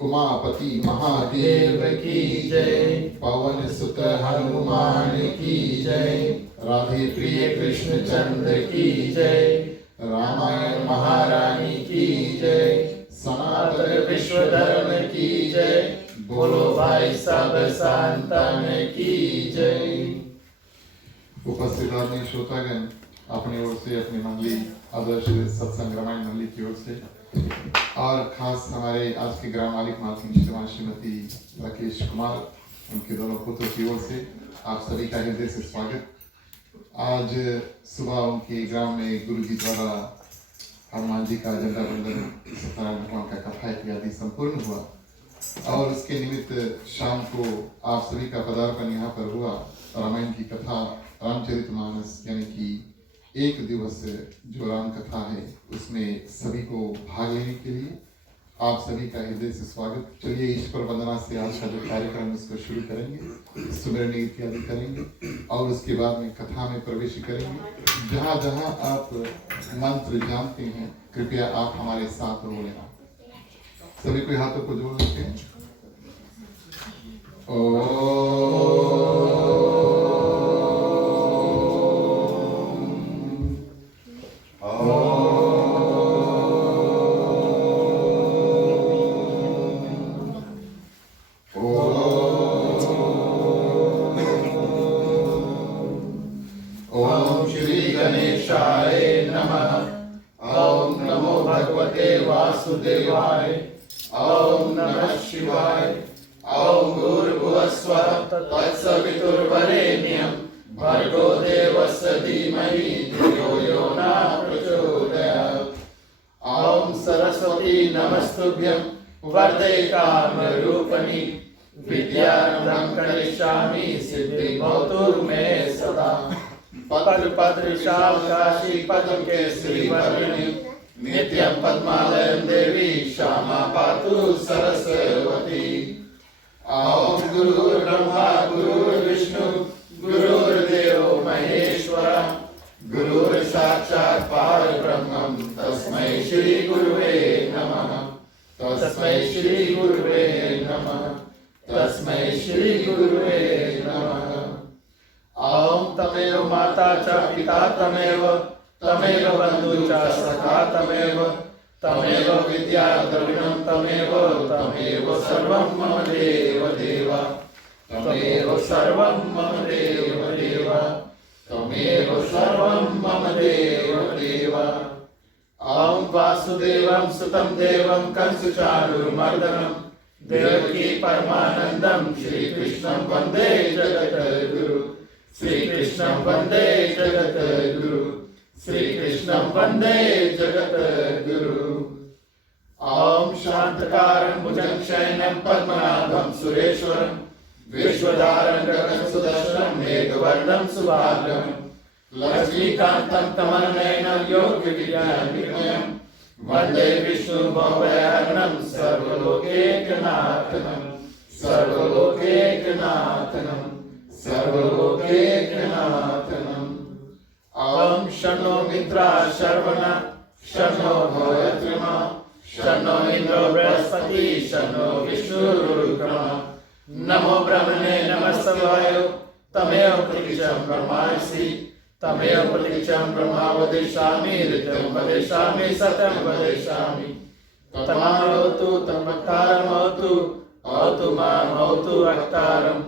उमापति महादेव की जय, पवन सुत हनुमान की जय, राधे प्रिय कृष्ण चंद्र की जय, रामायण महारानी की जय, सनातन विश्व धर्म की जय, बोलो भाई सब संतान की जय। उपस्थित आदमी श्रोतागण, अपनी ओर से अपनी मंडली आदर्श सत्संग रामायण मंडली की ओर से और खास हमारे आज के ग्राम मालिक मालकिन श्रीमान श्रीमती राकेश कुमार, उनके दोनों पुत्रों की ओर से आप सभी का हृदय से स्वागत। आज सुबह उनके ग्राम में गुरु जी द्वारा हनुमान जी का झंडा वंदन, सत्यनारायण भगवान का कथा इत्यादि संपूर्ण हुआ और उसके निमित्त शाम को आप सभी का पदार्पण यहाँ पर हुआ। रामायण की कथा रामचरितमानस यानी कि एक दिवस जो राम कथा है उसमें सभी को भाग लेने के लिए आप सभी का हृदय से स्वागत। चलिए ईश्वर वंदना से आज का जो कार्यक्रम उसको शुरू करेंगे, सुमिरन इत्यादि करेंगे और उसके बाद में कथा में प्रवेश करेंगे। जहाँ जहाँ आप मंत्र जानते हैं कृपया आप हमारे साथ हो लेना। सभी कोई हाथों को जोड़ लेते हैं। वासुदेवाय। ओम नमः शिवाय। ओम भूर्भुवः स्वः तत्सवितुर्वरेण्यं भर्गो देवस्य धीमहि धियो यो न प्रचोदयात्। ओम सरस्वती नमस्तुभ्यं वरदे कामरूपिणि विद्यारम्भं करिष्यामि सिद्धिं भवतु मे सदा। पत्र पत्र शाकाशी पद्म केसरी वर्णिनि नित्यं पद्मालयं देवी श्यामा पातु सरस्वती। ओम गुरुर्ब्रह्मा गुरुर्विष्णु गुरुर्देवो महेश्वरः गुरुर्साक्षात् परब्रह्मं तस्मै श्री गुरुवे नमः। तस्मै श्री गुरुवे नमः। तस्मै श्री गुरुवे नमः। ओम तमेव माता च पिता तमेव तमेव बंधु च सखा तमेव तमेव विद्या द्रविणं तमेव तमेव सर्वं मम देव देव तमेव सर्वं मम देव देव तमेव सर्वं मम देव देव। ओम वासुदेवं सुतं देवं कंसचाणूरमर्दनं देवकी परमानंदं श्रीकृष्णं वंदे जगद्गुरु। श्रीकृष्णं वंदे जगद्गुरु। श्रीकृष्णं वंदे जगद्गुरु। ओम शांतकारं भुजगशयनं पद्मनाभं सुरेश्वरं विश्वधारं गगन सुदर्शनं मेघवर्णं शुभांगं लक्ष्मीकान्तं कमलनयनं योगविद्यानिलयं वंदे विष्णु भवभयहरणं सर्वलोकैकनाथनं सर्वलोकैकनाथनं सर्वलोकैकनाथनं। ओम शन्नो मित्राः शर्वणः शन्नो भवत्रिमा शन्नो इंद्रो बृहस्पति शन्नो विष्णुरुक्रमः। नमो ब्रह्मणे नमस्तवाय तमेव प्रतीक्षं ब्रह्मासि तमेव प्रतीक्षं ब्रह्मा वदिष्यामि ऋतं वदिष्यामि सत्यं वदिष्यामि। तमामवतु तमत्कारमवतु अवतु माम् अवतु अवतारम्।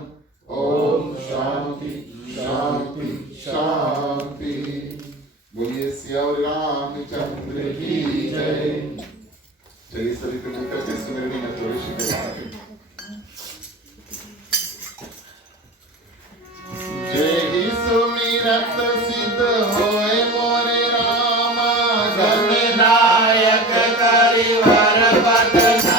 ओम शांति शांति शांति। बोलिए सियावर रामचंद्र की जय। चलिए सभी को मिलकर के सुमिरन में प्रवेश करें। जय ही सुमिरत सिद्ध होए मोरे रामा गणनायक करिवर बदना।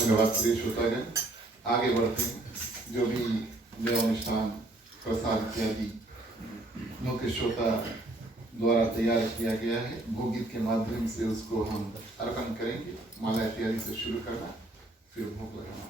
धन्यवाद प्रिय श्रोतागण। आगे बढ़ते हैं। जो भी देव अनुष्ठान प्रसाद इत्यादि मुख्य श्रोता द्वारा तैयार किया गया है, भोगित के माध्यम से उसको हम अर्पण करेंगे। माला इत्यादि से शुरू करना, फिर भोग लगाना।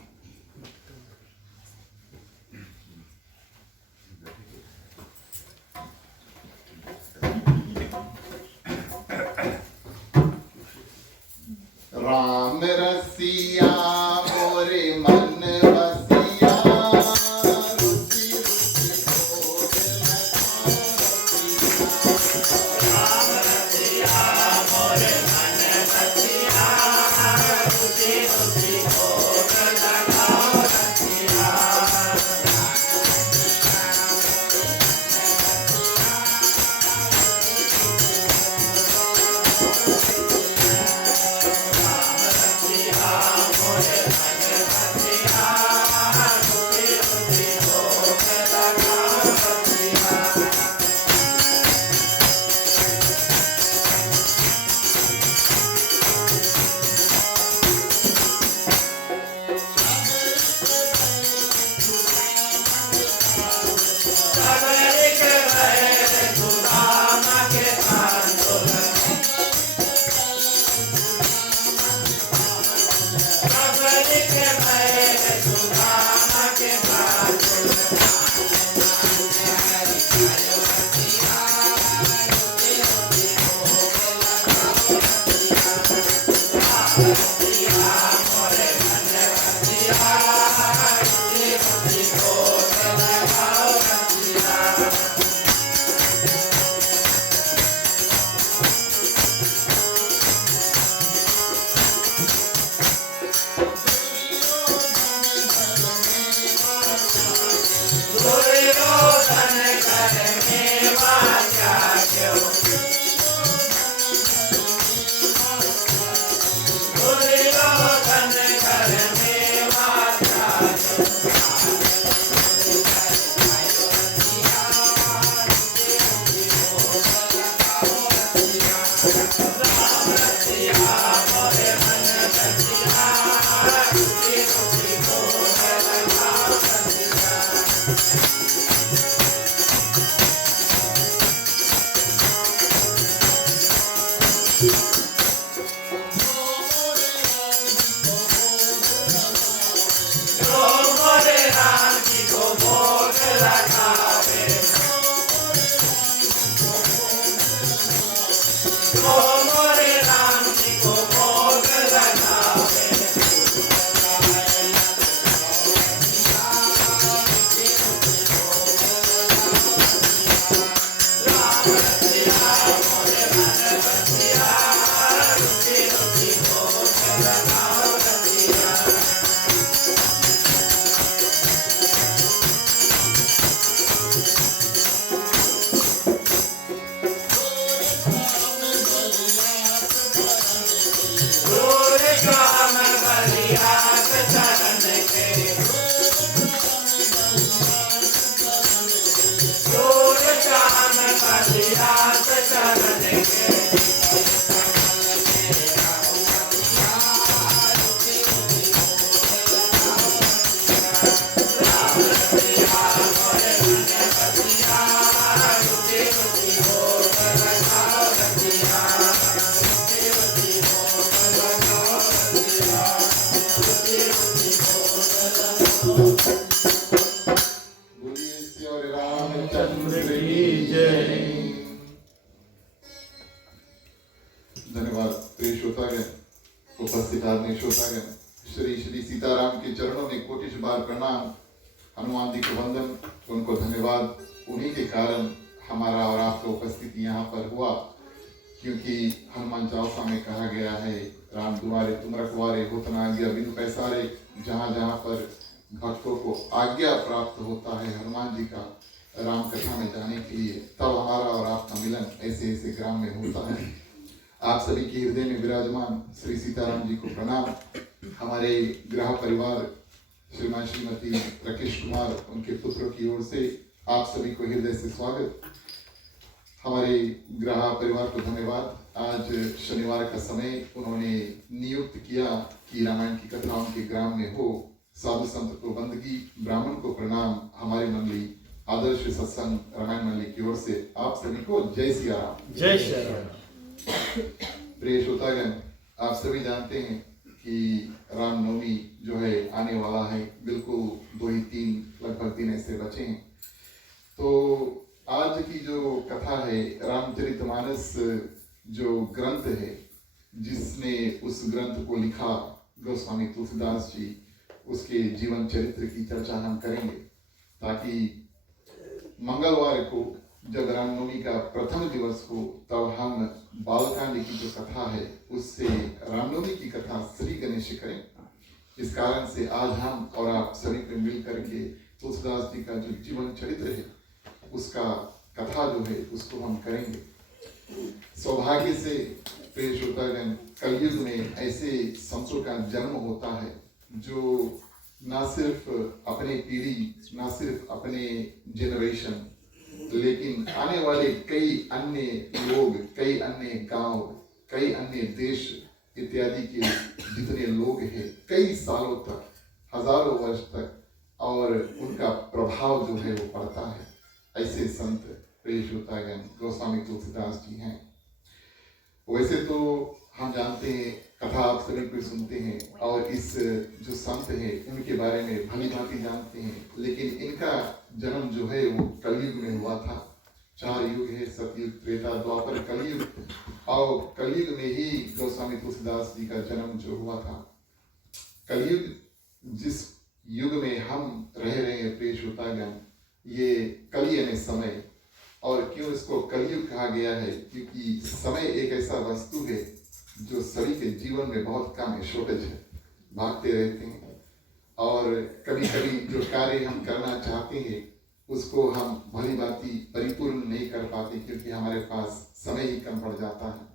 बोलिए श्री रामचंद्र की जय। धन्यवाद प्रिय श्रोतागण, उपस्थित आदरणीय श्रोतागण, श्री श्री सीताराम के चरणों में कोटिश बार प्रणाम। हनुमान जी को वंदन, उनको धन्यवाद। उन्हीं के कारण हमारा और आपका उपस्थिति यहाँ पर हुआ, क्योंकि हनुमान चालीसा में कहा गया है, राम दुआरे तुम रखवारे होत न आज्ञा बिनु पैसारे। जहाँ जहाँ पर भक्तों को आज्ञा प्राप्त होता है हनुमान जी का राम कथा में जाने के लिए, तब हमारा और आपका मिलन ऐसे ऐसे ग्राम में होता है। आप सभी के हृदय में विराजमान श्री सीताराम जी को प्रणाम। हमारे गृह परिवार श्रीमान श्रीमती राकेश कुमार, उनके पुत्रों की ओर से आप सभी को हृदय से स्वागत। हमारे गृह परिवार को धन्यवाद। आज शनिवार का समय उन्होंने नियुक्त किया कि रामायण की कथा उनके ग्राम में हो। साधु संत को बंदगी, ब्राह्मण को प्रणाम। हमारी मंडली आदर्श सत्संग रामायण मंडली की ओर से आप सभी को जय सिया राम। जय श्री राम। प्रिय श्रोतागण, आप सभी जानते हैं कि रामनवमी जो है आने वाला है। बिल्कुल 2 ही 3 लगभग दिन ऐसे बचे हैं। तो आज की जो कथा है, रामचरितमानस जो ग्रंथ है, जिसने उस ग्रंथ को लिखा गोस्वामी तुलसीदास जी, उसके जीवन चरित्र की चर्चा हम करेंगे, ताकि मंगलवार को जब रामनवमी का प्रथम दिवस हो तब हम बालकांड की जो कथा है उससे रामनवमी की कथा श्री गणेश करें। इस कारण से आज हम और आप सभी को मिल करके तुलसीदास जी का जो जीवन चरित्र है उसका कथा जो है उसको हम करेंगे। सौभाग्य से प्रिय श्रोतागण, कलयुग में ऐसे संतों का जन्म होता है जो ना सिर्फ अपने पीढ़ी, ना सिर्फ अपने जेनरेशन, लेकिन आने वाले कई अन्य लोग, कई अन्य गांव, कई अन्य देश इत्यादि के जितने लोग हैं, कई सालों तक, हजारों वर्ष तक, और उनका प्रभाव जो है वो पड़ता है। ऐसे संत प्रिय श्रोतागण गोस्वामी तुलसीदास जी हैं। वैसे तो हम जानते हैं, कथा आप सभी को सुनते हैं और इस जो संत हैं उनके बारे में भली भांति जानते हैं, लेकिन इनका जन्म जो है वो कलयुग में हुआ था। 4 युग है, सतयुग, त्रेता, द्वापर, कलयुग, और कलयुग में ही गोस्वामी तुलसीदास जी का जन्म जो हुआ था। कलयुग जिस युग में हम रह रहे हैं प्रिय श्रोतागण, ये कली यानी समय। और क्यों इसको कलयुग कहा गया है? क्योंकि समय एक ऐसा वस्तु है जो सभी के जीवन में बहुत कम है, शॉर्टेज है, भागते रहते हैं, और कभी कभी जो कार्य हम करना चाहते हैं उसको हम भली भांति परिपूर्ण नहीं कर पाते, क्योंकि हमारे पास समय ही कम पड़ जाता है।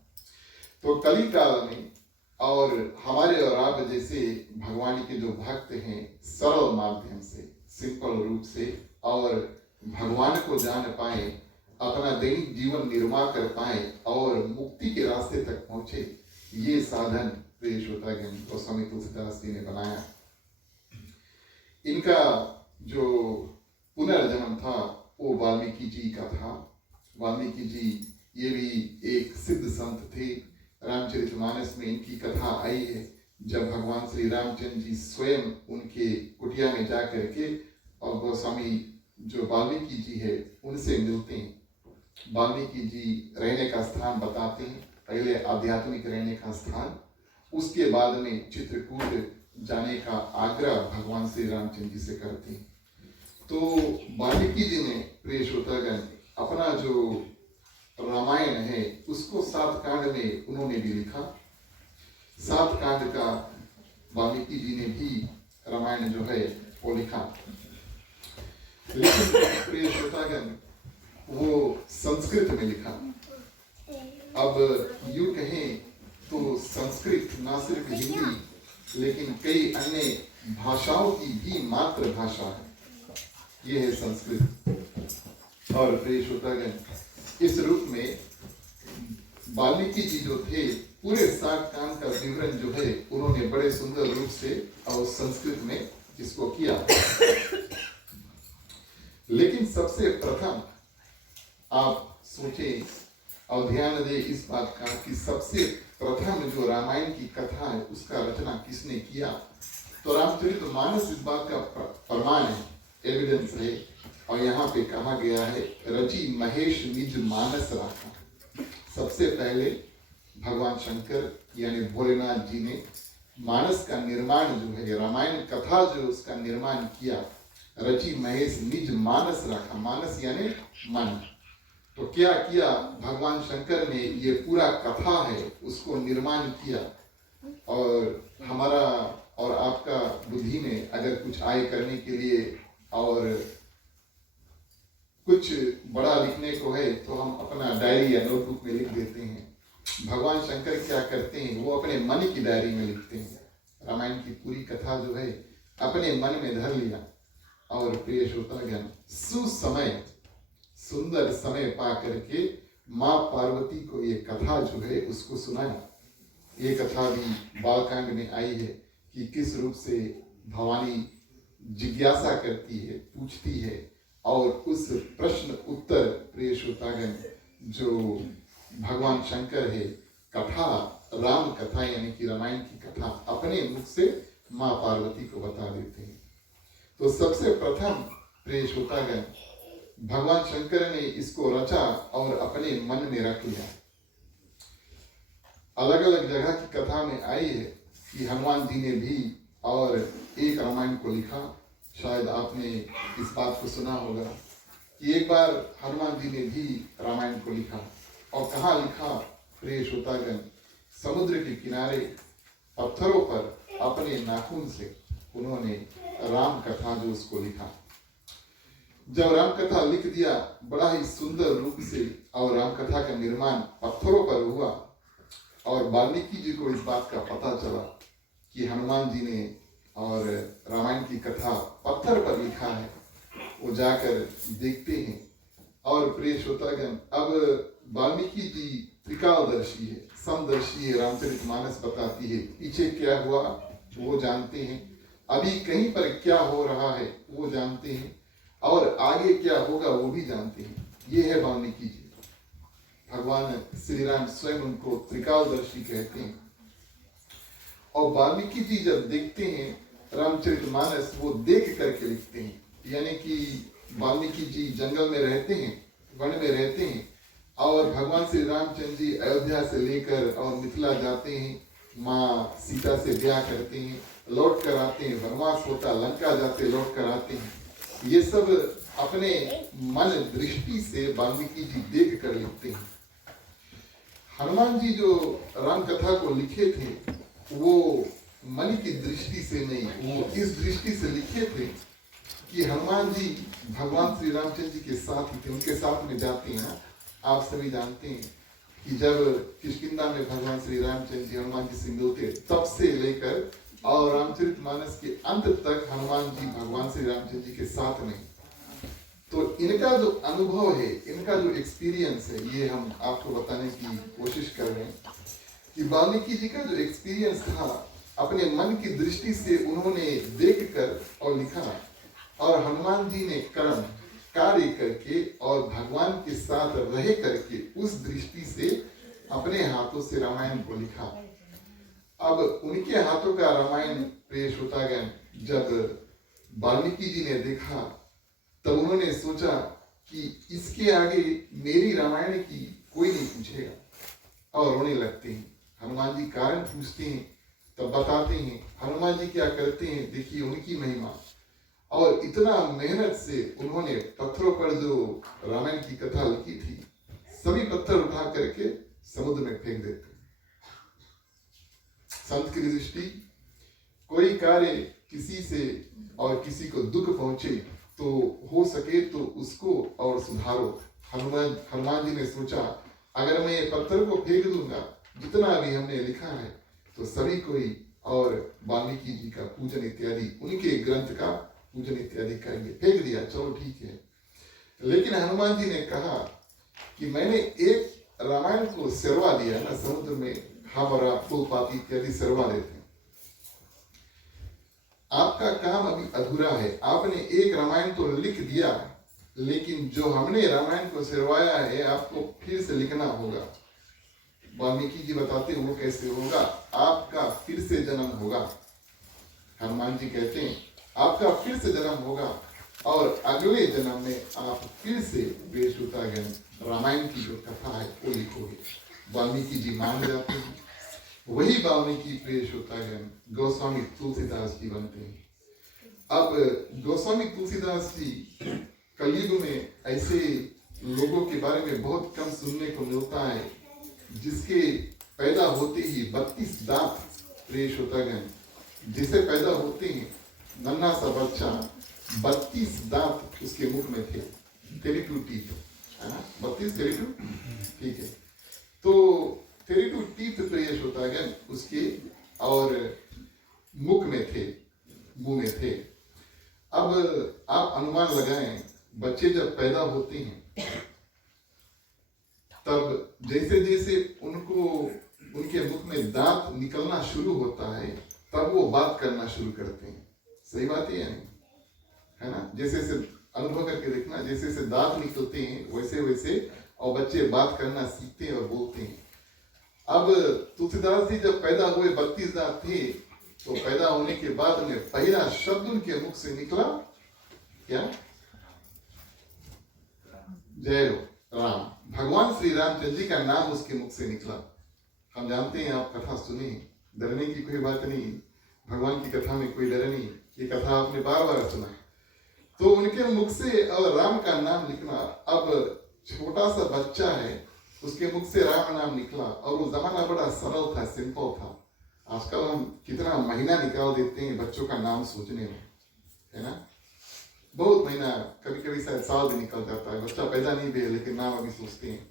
तो कली काल में और हमारे और आप जैसे भगवान के जो भक्त हैं, सरल माध्यम से, सिंपल रूप से, और भगवान को जान पाए, अपना दैनिक जीवन निर्वाह कर पाए और मुक्ति के रास्ते तक पहुंचे, ये साधन प्रिय श्रोतागण गोस्वामी तुलसीदास जी ने बनाया। इनका जो पुनर्जन्म था वो वाल्मीकि जी का था। वाल्मीकि जी ये भी एक सिद्ध संत थे, रामचरितमानस में इनकी कथा आई है, जब भगवान श्री रामचंद्र जी स्वयं उनके कुटिया में जा करके और गोस्वामी जो वाल्मीकि जी है उनसे मिलते हैं। वाल्मीकि जी रहने का स्थान बताते हैं, पहले आध्यात्मिक रहने का स्थान, उसके बाद में चित्रकूट जाने का आग्रह भगवान श्री रामचंद्र जी से करते हैं। तो वाल्मीकि जी ने प्रिय श्रोतागण अपना जो रामायण है उसको 7 कांड में उन्होंने भी लिखा। 7 कांड का वाल्मीकि जी ने भी रामायण जो है वो लिखा, लेकिन प्रिय श्रोतागण वो संस्कृत में लिखा। अब यूं कहें तो संस्कृत ना सिर्फ हिंदी लेकिन कई अन्य भाषाओं की भी मातृभाषा है, ये है संस्कृत। और प्रिय श्रोतागण इस रूप में वाल्मीकि जी जो थे पूरे 7 कांड का विवरण जो है उन्होंने बड़े सुंदर रूप से और संस्कृत में इसको किया। लेकिन सबसे प्रथम आप सोचें और ध्यान दें इस बात का कि सबसे प्रथम जो रामायण की कथा है उसका रचना किसने किया। तो रामचरितमानस इस बात का प्रमाण है, एविडेंस है। और यहाँ पे कहा गया है रचि महेश निज मानस राखा। सबसे पहले भगवान शंकर यानी भोलेनाथ जी ने मानस का निर्माण जो है, रामायण कथा जो उसका निर्माण किया, रचि महेश निज मानस राखा, मानस यानी मन। तो क्या किया भगवान शंकर ने, ये पूरा कथा है उसको निर्माण किया। और हमारा और आपका बुद्धि में अगर कुछ आय करने के लिए और कुछ बड़ा लिखने को है तो हम अपना डायरी या नोटबुक में लिख देते हैं। भगवान शंकर क्या करते हैं, वो अपने मन की डायरी में लिखते हैं। रामायण की पूरी कथा जो है अपने मन में धर लिया। और प्रिय श्रोतागण सुसमय सुंदर समय पा करके माँ पार्वती को ये कथा जो है उसको सुनाया। ये कथा भी बालकांड में आई है कि किस रूप से भवानी जिज्ञासा करती है, पूछती है, और उस प्रश्न उत्तर प्रिय श्रोतागण जो भगवान शंकर है कथा, राम कथा यानी कि रामायण की कथा अपने मुख से माँ पार्वती को बता देते हैं। तो सबसे प्रथम प्रिय श्रोतागण भगवान शंकर ने इसको रचा और अपने मन में रख लिया। अलग अलग जगह की कथा में आई है कि हनुमान जी ने भी और एक रामायण को लिखा। शायद आपने इस बात को सुना होगा कि एक बार हनुमान जी ने भी रामायण को लिखा। और कहाँ लिखा प्रिय श्रोतागण, समुद्र के किनारे पत्थरों पर अपने नाखून से उन्होंने राम कथा जो उसको लिखा। जब राम कथा लिख दिया बड़ा ही सुंदर रूप से, और राम कथा का निर्माण पत्थरों पर हुआ, और वाल्मीकि जी को इस बात का पता चला कि हनुमान जी ने और रामायण की कथा पत्थर पर लिखा है। वो जाकर देखते हैं। और प्रिय श्रोतागण अब वाल्मीकि जी त्रिकालदर्शी है, समदर्शी है। रामचरितमानस बताती है पीछे क्या हुआ वो जानते हैं, अभी कहीं पर क्या हो रहा है वो जानते हैं, और आगे क्या होगा वो भी जानते हैं। ये है वाल्मीकि जी। भगवान श्री राम स्वयं उनको त्रिकालदर्शी कहते हैं। और वाल्मीकि जी जब देखते हैं रामचरितमानस, वो देख करके लिखते हैं। यानी कि वाल्मीकि जी जंगल में रहते हैं, वन में रहते हैं, और भगवान श्री रामचंद्र जी अयोध्या से लेकर और मिथिला जाते हैं, माँ सीता से ब्याह करते हैं, लौट कर आते हैं, वनवास होता, लंका जाते लौट कर आते हैं। ये सब अपने मन दृष्टि से वाल्मीकि जी देख कर लिखते हैं। हनुमान जी जो राम कथा को लिखे थे वो मन की दृष्टि से नहीं, वो इस दृष्टि से लिखे थे कि हनुमान जी भगवान श्री रामचंद्र जी के साथ ही थे, उनके साथ में जाते हैं। आप सभी जानते हैं कि जब किष्किंधा में भगवान श्री रामचंद्र जी हनुमान जी से मिलते, तब से लेकर और रामचरितमानस के अंत तक हनुमान जी भगवान श्री रामचंद्र जी के साथ में। तो इनका जो अनुभव है, इनका जो एक्सपीरियंस है, ये हम आपको बताने की कोशिश कर रहे हैं कि वाल्मीकि जी का जो एक्सपीरियंस था अपने मन की दृष्टि से उन्होंने देखकर और लिखा, और हनुमान जी ने कर्म कार्य करके और भगवान के साथ रह करके उस दृष्टि से अपने हाथों से रामायण को लिखा। अब उनके हाथों का रामायण प्रिय श्रोतागण जब वाल्मीकि जी ने देखा तब उन्होंने सोचा कि इसके आगे मेरी रामायण की कोई नहीं पूछेगा और रोने लगते हैं। हनुमान जी कारण पूछते हैं तब बताते हैं हनुमान जी क्या करते हैं, देखिए उनकी महिमा। और इतना मेहनत से उन्होंने पत्थरों पर जो रामायण की कथा लिखी थी सभी पत्थर उठा करके समुद्र में फेंक देते। संत की दृष्टि कोई कार्य किसी से और किसी को दुख पहुंचे तो हो सके तो उसको और सुधारो। हनुमान जी ने सोचा अगर मैं ये पत्थर को फेंक दूंगा जितना भी हमने लिखा है तो सभी कोई और वाल्मीकि जी का पूजन इत्यादि उनके ग्रंथ का पूजन इत्यादि करेंगे, फेंक दिया चलो ठीक है। लेकिन हनुमान जी ने कहा कि मैंने एक रामायण को सिरवा दिया ना समुद्र में, हम और आप फूल पाती इत्यादि सिरवा देते हैं। आपका काम अभी अधूरा है, आपने एक रामायण तो लिख दिया लेकिन जो हमने रामायण को सिरवाया है आपको फिर से लिखना होगा। वाल्मीकि जी बताते हैं वो कैसे होगा, आपका फिर से जन्म होगा। हनुमान जी कहते हैं आपका फिर से जन्म होगा और अगले जन्म में आप फिर से बेशुतागण रामायण की जो कथा है वो लिखोगे। वाल्मीकि जी मान जाते हैं, वही वाल्मीकि प्रिय श्रोतागण गोस्वामी तुलसीदास जी बनते हैं। अब गोस्वामी तुलसीदास जी कलयुग में ऐसे लोगों के बारे में बहुत कम सुनने को मिलता है जिसके पैदा होते ही 32 दांत प्रिय श्रोतागण, जिसे पैदा होते हैं नन्हा सा बच्चा 32 दांत उसके मुख में थे, 32 टीथ है ना, 32 32 ठीक है। तो 32 टीथ प्रिय श्रोतागण उसके और मुख में थे, मुंह में थे। अब आप अनुमान लगाएं बच्चे जब पैदा होते हैं तब जैसे जैसे उनको उनके मुख में दांत निकलना शुरू होता है तब वो बात करना शुरू करते हैं। सही बात है नहीं है ना, जैसे जैसे अनुभव करके देखना, जैसे जैसे दांत निकलते हैं वैसे वैसे और बच्चे बात करना सीखते हैं और बोलते हैं। अब तुलसीदास जी जब पैदा हुए 32 दांत थे तो पैदा होने के बाद में पहला शब्द उनके मुख से निकला क्या, जय राम। भगवान श्री रामचंद्र जी का नाम उसके मुख से निकला। हम जानते हैं, आप कथा सुनी, डरने की कोई बात नहीं, भगवान की कथा में कोई डर नहीं, ये कथा आपने बार बार सुना है। तो उनके मुख से और राम का नाम निकला। अब छोटा सा बच्चा है उसके मुख से राम नाम निकला और वो जमाना बड़ा सरल था, सिंपल था। आजकल हम कितना महीना निकाल देते हैं बच्चों का नाम सोचने में, है ना, बहुत महीना, कभी कभी शायद साल भी निकल जाता है, बच्चा पैदा नहीं भी है लेकिन नाम अभी सोचते हैं।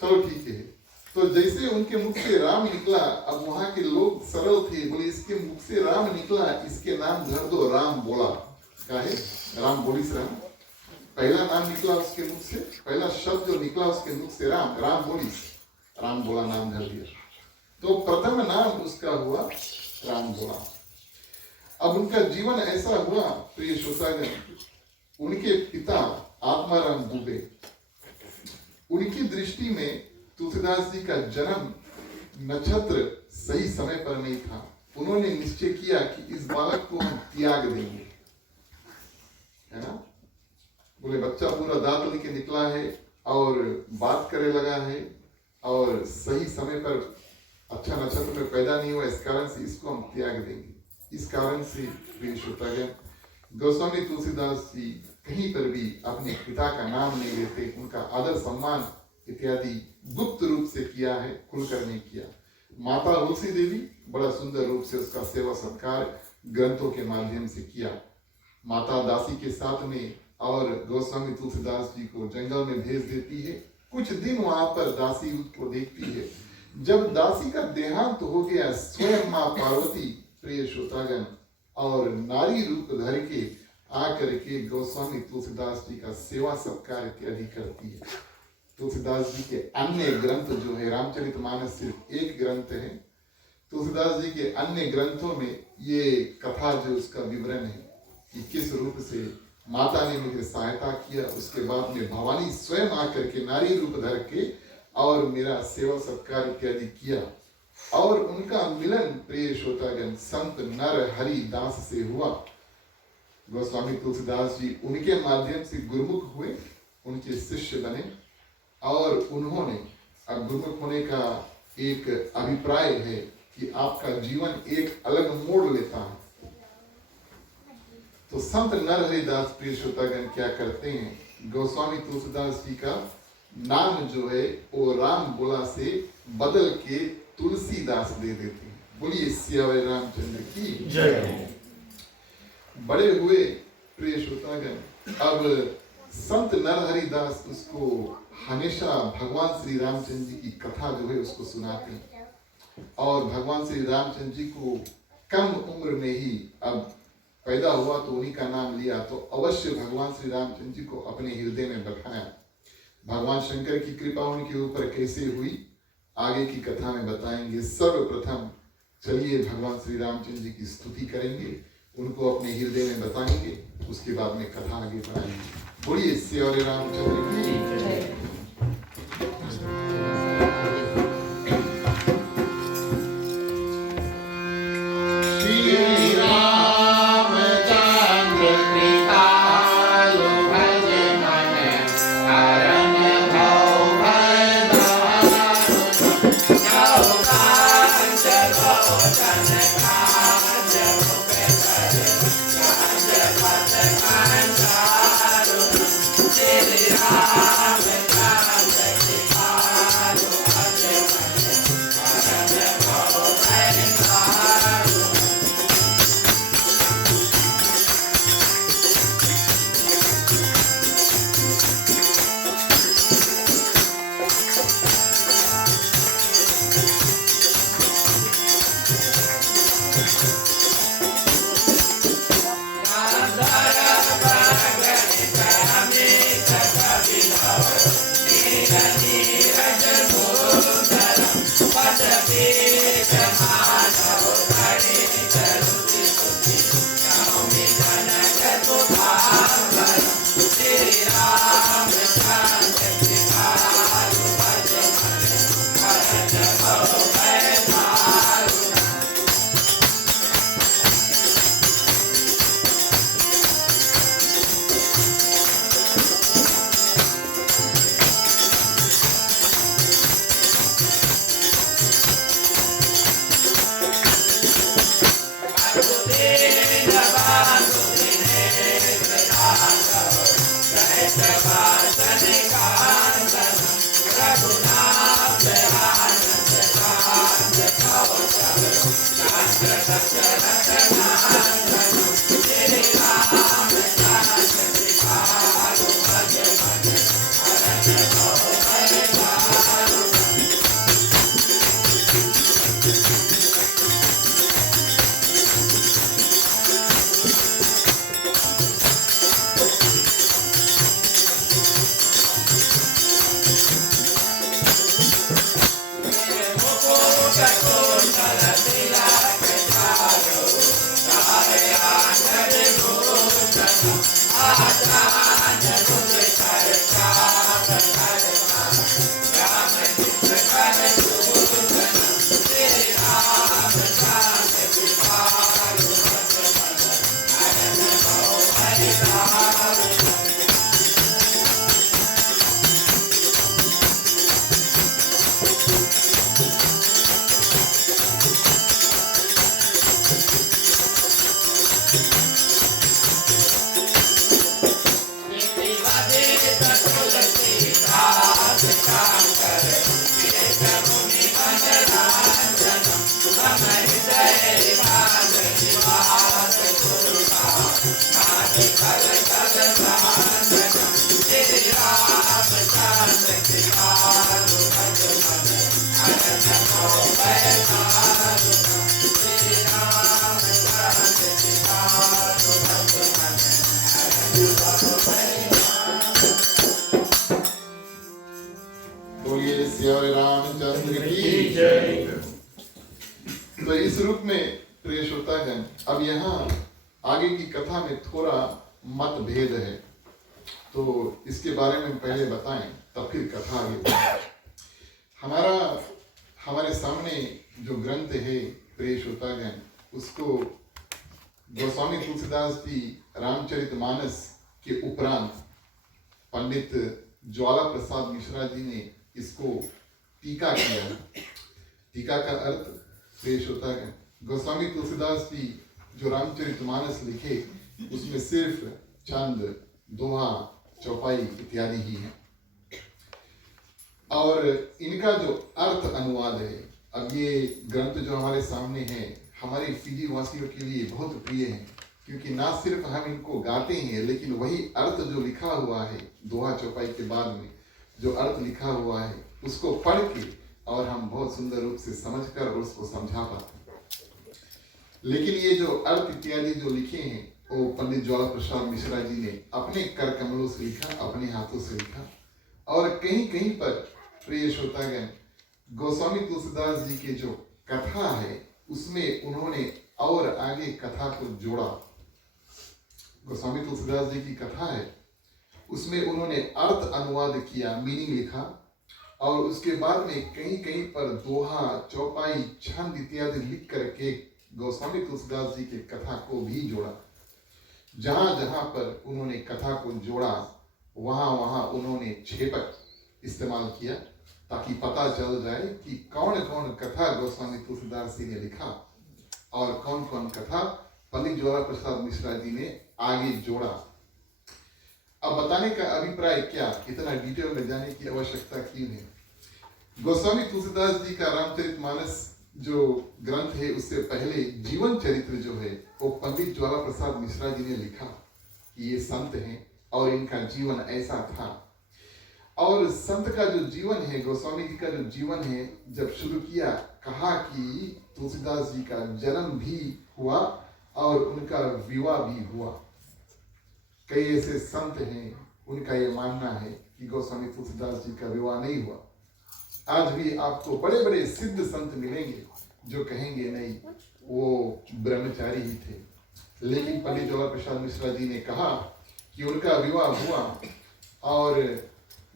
चलो ठीक है। तो जैसे उनके मुख से राम निकला, अब वहां के लोग सरल थे, बोले इसके मुख से राम निकला, इसके नाम धर दो राम बोला। क्या है, राम बोलिस राम, पहला नाम निकला उसके मुख से, पहला शब्द जो निकला उसके मुख से राम, राम बोलिस, राम बोला, नाम धर दिया। तो प्रथम नाम उसका हुआ राम बोला। अब उनका जीवन ऐसा हुआ प्रिय श्रोतागण, उनके पिता आत्माराम दुबे, उनकी दृष्टि में तुलसीदास जी का जन्म नक्षत्र सही समय पर नहीं था। उन्होंने निश्चय किया कि इस बालक को हम त्याग देंगे, है ना। बोले बच्चा पूरा दांत लेके निकला है और बात करे लगा है और सही समय पर अच्छा नक्षत्र में पैदा नहीं हुआ, इस कारण से इसको हम त्याग देंगे। इस कारण से प्रिय श्रोतागण गोस्वामी तुलसीदास जी कहीं पर भी अपने पिता का नाम नहीं लेते, उनका आदर सम्मान इत्यादि गुप्त रूप से किया है, खुलकर नहीं किया। माता तुलसी देवी बड़ा सुंदर रूप से उसका सेवा सत्कार ग्रंथों के माध्यम से किया। माता दासी के साथ में और गोस्वामी तुलसीदास जी को जंगल में भेज देती है। कुछ दिन वहां पर दासी उसको देखती है। जब दासी का देहांत हो गया, स्वयं माँ पार्वती प्रिय श्रोतागण और नारी रूप धर के आकर के गोस्वामी तुलसीदास जी का सेवा सत्कार इत्यादि करती है। तुलसीदास जी के अन्य ग्रंथ जो है, रामचरितमानस सिर्फ एक ग्रंथ है, तुलसीदास जी के अन्य ग्रंथों में ये कथा जो उसका विवरण है कि किस रूप से माता ने मुझे सहायता किया। उसके बाद में भवानी स्वयं आकर के नारी रूप धर के और मेरा सेवा सत्कार इत्यादि किया। और उनका मिलन प्रिय श्रोतागण संत नर हरि दास से हुआ। गोस्वामी तुलसीदास जी उनके माध्यम से गुरुमुख हुए, उनके शिष्य बने और उन्होंने, अब गुरुमुख होने का एक अभिप्राय है कि आपका जीवन एक अलग मोड़ लेता है। तो संत नरहरिदास प्रिय श्रोतागण क्या करते हैं, गोस्वामी तुलसीदास जी का नाम जो है वो राम बोला से बदल के तुलसीदास दे देते हैं। बोलिए सियावर रामचंद्र की जय। बड़े हुए प्रिय श्रोतागण, अब संत नरहरिदास उसको हमेशा भगवान श्री रामचंद्र जी की कथा जो है उसको सुनाते हैं। और भगवान श्री रामचंद्र जी को कम उम्र में ही अब पैदा हुआ तो उन्हीं का नाम लिया, तो अवश्य भगवान श्री रामचंद्र जी को अपने हृदय में बैठाया। भगवान शंकर की कृपा उनके ऊपर कैसे हुई आगे की कथा में बताएंगे। सर्वप्रथम चलिए भगवान श्री रामचंद्र जी की स्तुति करेंगे, उनको अपने हृदय में बताएंगे, उसके बाद में कथा आगे बढ़ाएंगे। बोलिए श्री रामचंद्र की। बोलिए श्री रामचंद्र की जय। तो इस रूप में प्रिय श्रोतागण, अब यहाँ आगे की कथा में थोड़ा मतभेद है, तो इसके बारे में पहले बताएं तब फिर कथा आगे बढ़े। हमारे सामने जो ग्रंथ है प्रिय श्रोतागण, उसको गोस्वामी तुलसीदास जी रामचरितमानस के उपरांत पंडित ज्वाला प्रसाद मिश्रा जी ने इसको टीका किया। टीका का अर्थ प्रिय श्रोतागण, गोस्वामी तुलसीदास जी जो रामचरितमानस लिखे उसमें सिर्फ छंद, दोहा, चौपाई इत्यादि ही है, और इनका जो अर्थ अनुवाद है, अब ये ग्रंथ जो हमारे सामने है हमारे फिजी वासियों के लिए बहुत प्रिय है, क्योंकि ना सिर्फ हम इनको गाते हैं लेकिन वही अर्थ जो लिखा हुआ है दोहा चौपाई के बाद में जो अर्थ लिखा हुआ है उसको पढ़ के और हम बहुत सुंदर रूप से समझकर और उसको समझा पाते हैं। लेकिन ये जो अर्थ इत्यादि जो लिखे हैं वो पंडित ज्वाला प्रसाद मिश्रा जी ने अपने कर कमलों से लिखा, अपने हाथों से लिखा, और कहीं कहीं पर प्रिय श्रोतागण गोस्वामी तुलसीदास जी की जो कथा है उसमें उन्होंने और आगे कथा को जोड़ा। गोस्वामी तुलसीदास जी की कथा है उसमें उन्होंने अर्थ अनुवाद किया, मीनिंग लिखा, और उसके बाद में कहीं कहीं पर दोहा, चौपाई, छंद इत्यादि लिख करके गोस्वामी तुलसीदास जी की कथा को भी जोड़ा। जहां जहां पर उन्होंने कथा को जोड़ा वहां वहां उन्होंने छेपक इस्तेमाल किया ताकि पता चल जाए कि कौन कौन कथा गोस्वामी तुलसीदास जी ने लिखा और कौन कौन कथा पंडित ज्वाला प्रसाद मिश्रा जी ने आगे जोड़ा। अब बताने का अभिप्राय क्या, इतना डिटेल में जाने की आवश्यकता क्यों है? गोस्वामी तुलसीदास जी का रामचरितमानस जो ग्रंथ है उससे पहले जीवन चरित्र जो है वो पंडित ज्वाला प्रसाद मिश्रा जी ने लिखा कि ये संत हैं और इनका जीवन ऐसा था। और संत का जो जीवन है, गोस्वामी जी का जो जीवन है, जब शुरू किया कहा कि तुलसीदास जी का जन्म भी हुआ और उनका विवाह भी हुआ। कई ऐसे संत हैं उनका ये मानना है कि गोस्वामी तुलसीदास जी का विवाह नहीं हुआ। आज भी आपको बड़े बड़े सिद्ध संत मिलेंगे जो कहेंगे नहीं वो ब्रह्मचारी ही थे, लेकिन पंडित ज्वाला प्रसाद मिश्रा जी ने कहा कि उनका विवाह हुआ और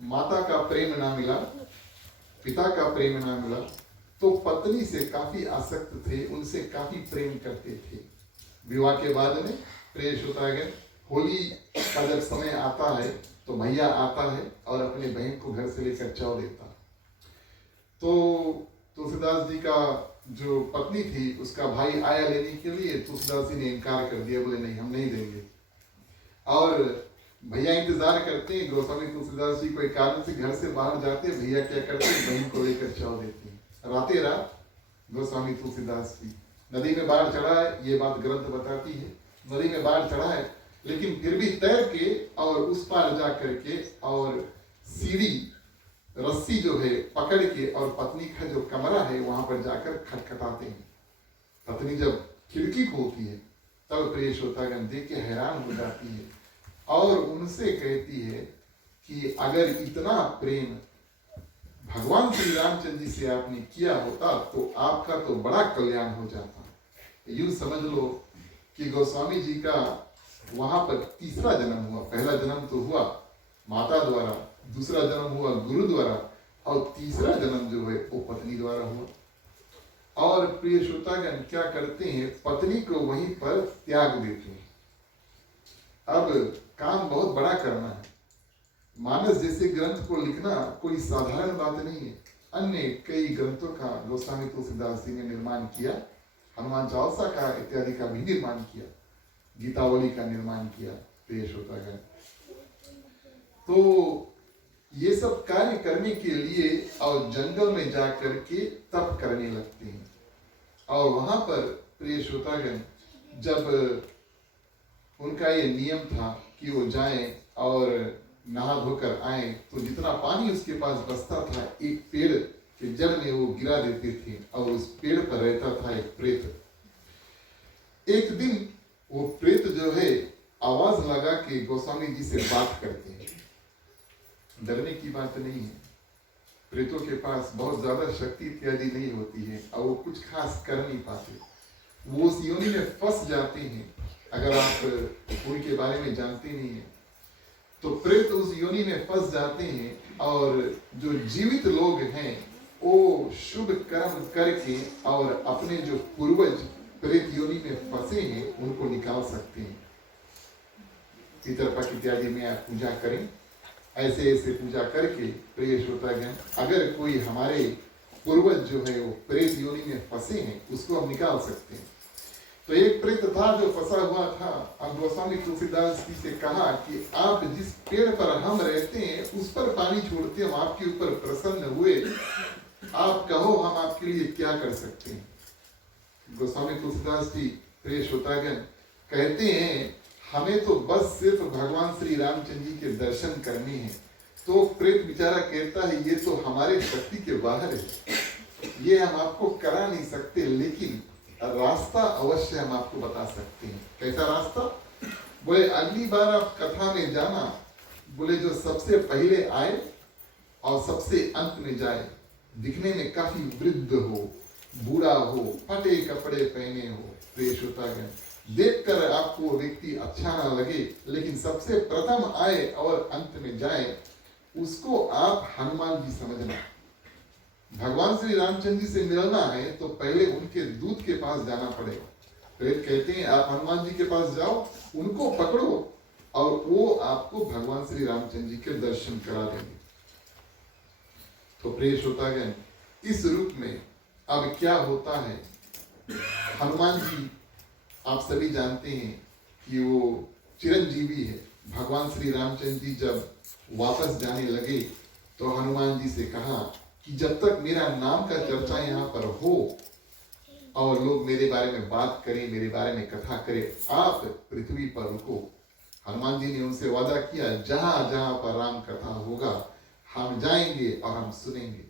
माता का प्रेम ना मिला, पिता का प्रेम ना मिला, तो पत्नी से काफी आसक्त थे, उनसे काफी प्रेम करते थे। विवाह के बाद में प्रिय श्रोतागण होली का जब समय आता है तो भैया आता है और अपने बहन को घर से लेकर चाव देता। तो तुलसीदास जी का जो पत्नी थी उसका भाई आया लेने के लिए, तुलसीदास जी ने इनकार कर दिया, बोले नहीं हम नहीं देंगे। और भैया इंतजार करते हैं, गोस्वामी तुलसीदास जी कोई कारण से घर से बाहर जाते हैं, भैया क्या करते हैं बहन को लेकर चाव देते हैं। रातें रात गोस्वामी तुलसीदास जी नदी में बाढ़ चढ़ा है, ये बात ग्रंथ बताती है, नदी में बाढ़ चढ़ा है लेकिन फिर भी तैर के और उस पार जा करके और सीढ़ी रस्सी जो है पकड़ के और पत्नी का जो कमरा है वहां पर जाकर खटखटाते हैं। पत्नी जब खिड़की खोलती है तब प्रिय श्रोतागण देख के हैरान हो जाती है और उनसे कहती है कि अगर इतना प्रेम भगवान श्री रामचंद्र जी से आपने किया होता तो आपका तो बड़ा कल्याण हो जाता। यूं समझ लो कि गोस्वामी जी का वहां पर तीसरा जन्म हुआ। पहला जन्म तो हुआ माता द्वारा, दूसरा जन्म हुआ गुरु द्वारा और तीसरा जन्म जो है वो पत्नी द्वारा हुआ। और प्रिय श्रोतागण क्या करते हैं, पत्नी को वहीं पर त्याग देते हैं। अब काम बहुत बड़ा करना है। मानस जैसे ग्रंथ को लिखना कोई साधारण बात नहीं है। अन्य कई ग्रंथों का गोस्वामी तुलसीदास जी ने निर्माण किया, हनुमान चालीसा का इत्यादि का भी निर्माण किया, गीतावली का निर्माण किया। प्रिय श्रोतागण तो ये सब कार्य करने के लिए और जंगल में जा करके तप करने लगते हैं। और वहां पर प्रिय श्रोतागण जब उनका ये नियम था कि वो जाएं और नहा धोकर आए तो जितना पानी उसके पास बचता था एक पेड़ के जड़ में वो गिरा देते थे और उस पेड़ पर रहता था एक प्रेत। एक दिन वो प्रेत जो है आवाज लगा के गोस्वामी जी से बात करते हैं। डरने की बात नहीं है, प्रेतों के पास बहुत ज्यादा शक्ति इत्यादि नहीं होती है और वो कुछ खास कर नहीं पाते, वो उस योनि में फंस जाते हैं। अगर आप उनके बारे में जानते नहीं है तो प्रेत उस योनि में फंस जाते हैं और जो जीवित लोग हैं वो शुभ कर्म करके और अपने जो पूर्वज प्रेत योनि में फंसे हैं उनको निकाल सकते हैं। पितरपक्ष इत्यादि में आप पूजा करें, ऐसे ऐसे पूजा करके प्रिय श्रोतागण, अगर कोई हमारे पूर्वज जो है वो प्रेत योनि में फंसे हैं उसको हम निकाल सकते हैं। तो एक प्रेत था जो फंसा हुआ था। अब गोस्वामी तुलसीदास जी से कहा कि आप जिस पेड़ पर हम रहते हैं उस पर पानी छोड़ते, हम आपके ऊपर प्रसन्न हुए, आप कहो हम आपके लिए क्या कर सकते हैं। गोस्वामी तुलसीदास जी प्रिय श्रोतागण कहते हैं हमें तो बस सिर्फ भगवान श्री रामचंद्र जी के दर्शन करने हैं। तो प्रेत बेचारा कहता है ये तो हमारे शक्ति के बाहर है, ये हम आपको करा नहीं सकते, लेकिन रास्ता अवश्य हम आपको बता सकते हैं। कैसा रास्ता? बोले अगली बार आप कथा में जाना, बोले जो सबसे पहले आए और सबसे अंत में जाए, दिखने में काफी वृद्ध हो, बूढ़ा हो, फटे कपड़े पहने हो, प्रिय श्रोतागण, देखकर आपको वो व्यक्ति अच्छा ना लगे, लेकिन सबसे प्रथम आए और अंत में जाए, उसको आप हनुमान जी समझना। भगवान श्री रामचंद्र जी से मिलना है तो पहले उनके दूत के पास जाना पड़ेगा। प्रेत कहते हैं आप हनुमान जी के पास जाओ, उनको पकड़ो और वो आपको भगवान श्री रामचंद्र जी के दर्शन करा देंगे। तो प्रिय श्रोतागण, इस रूप में अब क्या होता है, हनुमान जी आप सभी जानते हैं कि वो चिरंजीवी है। भगवान श्री रामचंद्र जी जब वापस जाने लगे तो हनुमान जी से कहा कि जब तक मेरा नाम का चर्चा यहाँ पर हो और लोग मेरे बारे में बात करें, मेरे बारे में कथा करें, आप पृथ्वी पर रुको। हनुमान जी ने उनसे वादा किया जहां जहां पर राम कथा होगा हम जाएंगे और हम सुनेंगे।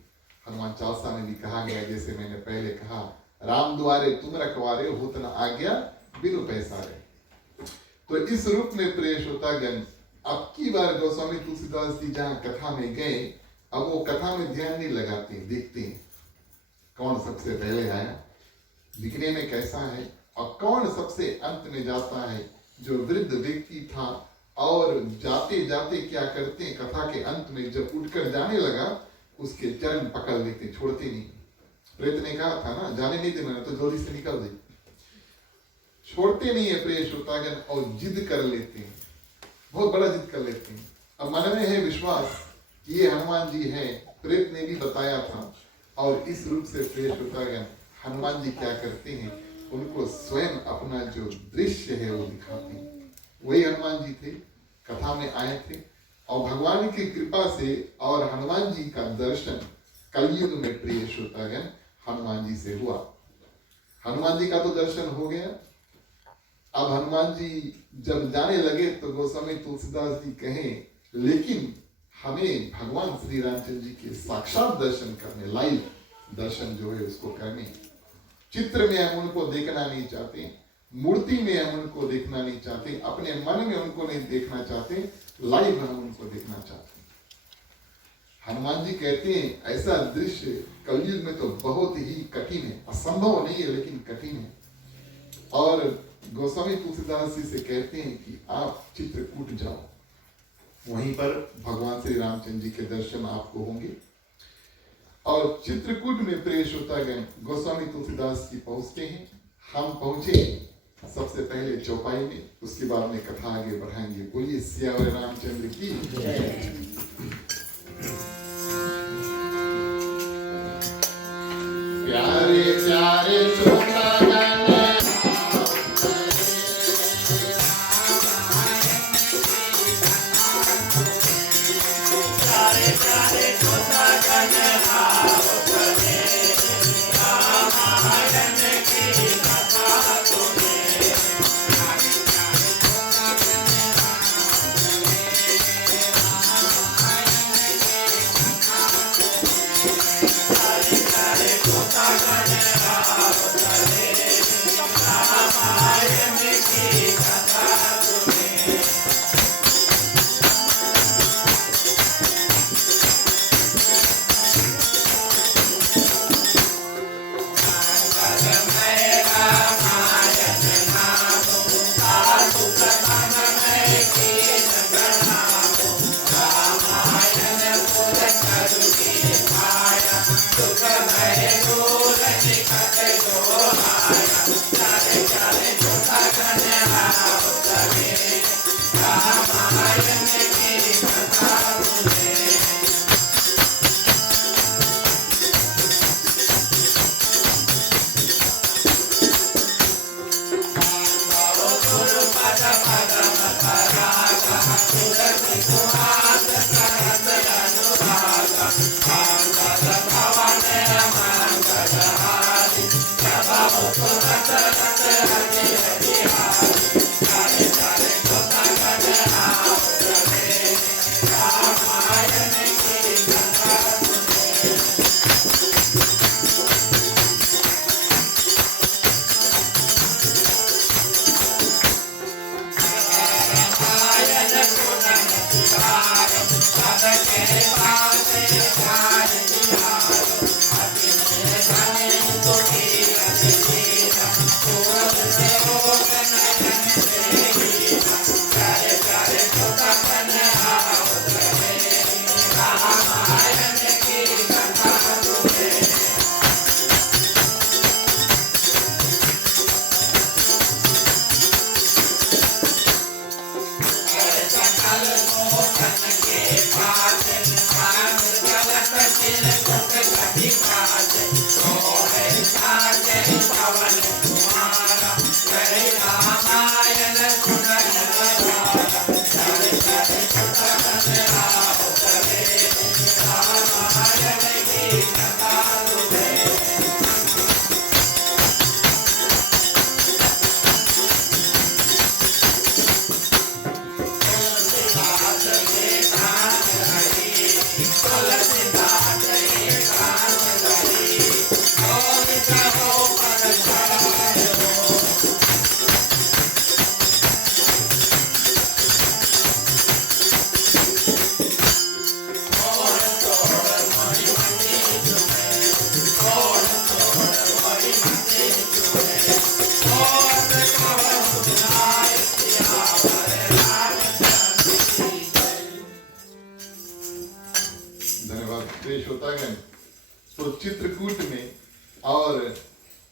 हनुमान चालीसा में भी कहा गया, जैसे मैंने पहले कहा, राम द्वारे तुम रखवारे होत न आज्ञा बिनु पैसारे। तो इस रूप में प्रिय श्रोतागण, अब की बार गोस्वामी तुलसीदास जी जहाँ कथा में गए, अब वो कथा में ध्यान नहीं लगाते, देखते हैं कौन सबसे पहले आया, दिखने में कैसा है, और कौन सबसे अंत में जाता है। जो वृद्ध व्यक्ति था और जाते जाते क्या करते हैं, कथा के अंत में जब उठकर जाने लगा उसके चरण पकड़ लेते, छोड़ते नहीं। प्रेत ने कहा था ना जाने नहीं देना, तो जल्दी से निकल दे, छोड़ते नहीं है प्रिय श्रोतागण, और जिद कर लेते हैं, बहुत बड़ा जिद कर लेते हैं। अब मन में है विश्वास कि ये हनुमान जी है, प्रेत ने भी बताया था, और इस रूप से प्रिय श्रोतागण हनुमान जी क्या करते हैं, उनको स्वयं अपना जो दृश्य है वो दिखाते हैं। वही हनुमान जी थे, कथा में आए थे, और भगवान की कृपा से और हनुमान जी का दर्शन कलयुग में प्रिय श्रोतागण हनुमान जी से हुआ। हनुमान जी का तो दर्शन हो गया। अब हनुमान जी जब जाने लगे तो गोस्वामी तुलसीदास जी कहें, लेकिन हमें भगवान श्री रामचंद्र जी के साक्षात दर्शन करने, लाइव दर्शन जो है उसको करने। चित्र में हम उनको देखना नहीं चाहते, मूर्ति में हम उनको देखना नहीं चाहते, अपने मन में उनको नहीं देखना चाहते, लाइव हम उनको देखना चाहते। हनुमान जी कहते हैं ऐसा दृश्य कलयुग में तो बहुत ही कठिन है, असंभव नहीं है लेकिन कठिन है। और गोस्वामी तुलसीदास जी से कहते हैं कि आप चित्रकूट जाओ, वहीं पर भगवान श्री रामचंद्र जी के दर्शन आपको होंगे। और चित्रकूट में प्रिय श्रोतागण गोस्वामी तुलसीदास जी पहुंचते हैं, हम पहुंचे सबसे पहले चौपाई में, उसके बाद में कथा आगे बढ़ाएंगे। बोलिए सियावर रामचंद्र की प्यारे प्यारे श्रोतागण, सुख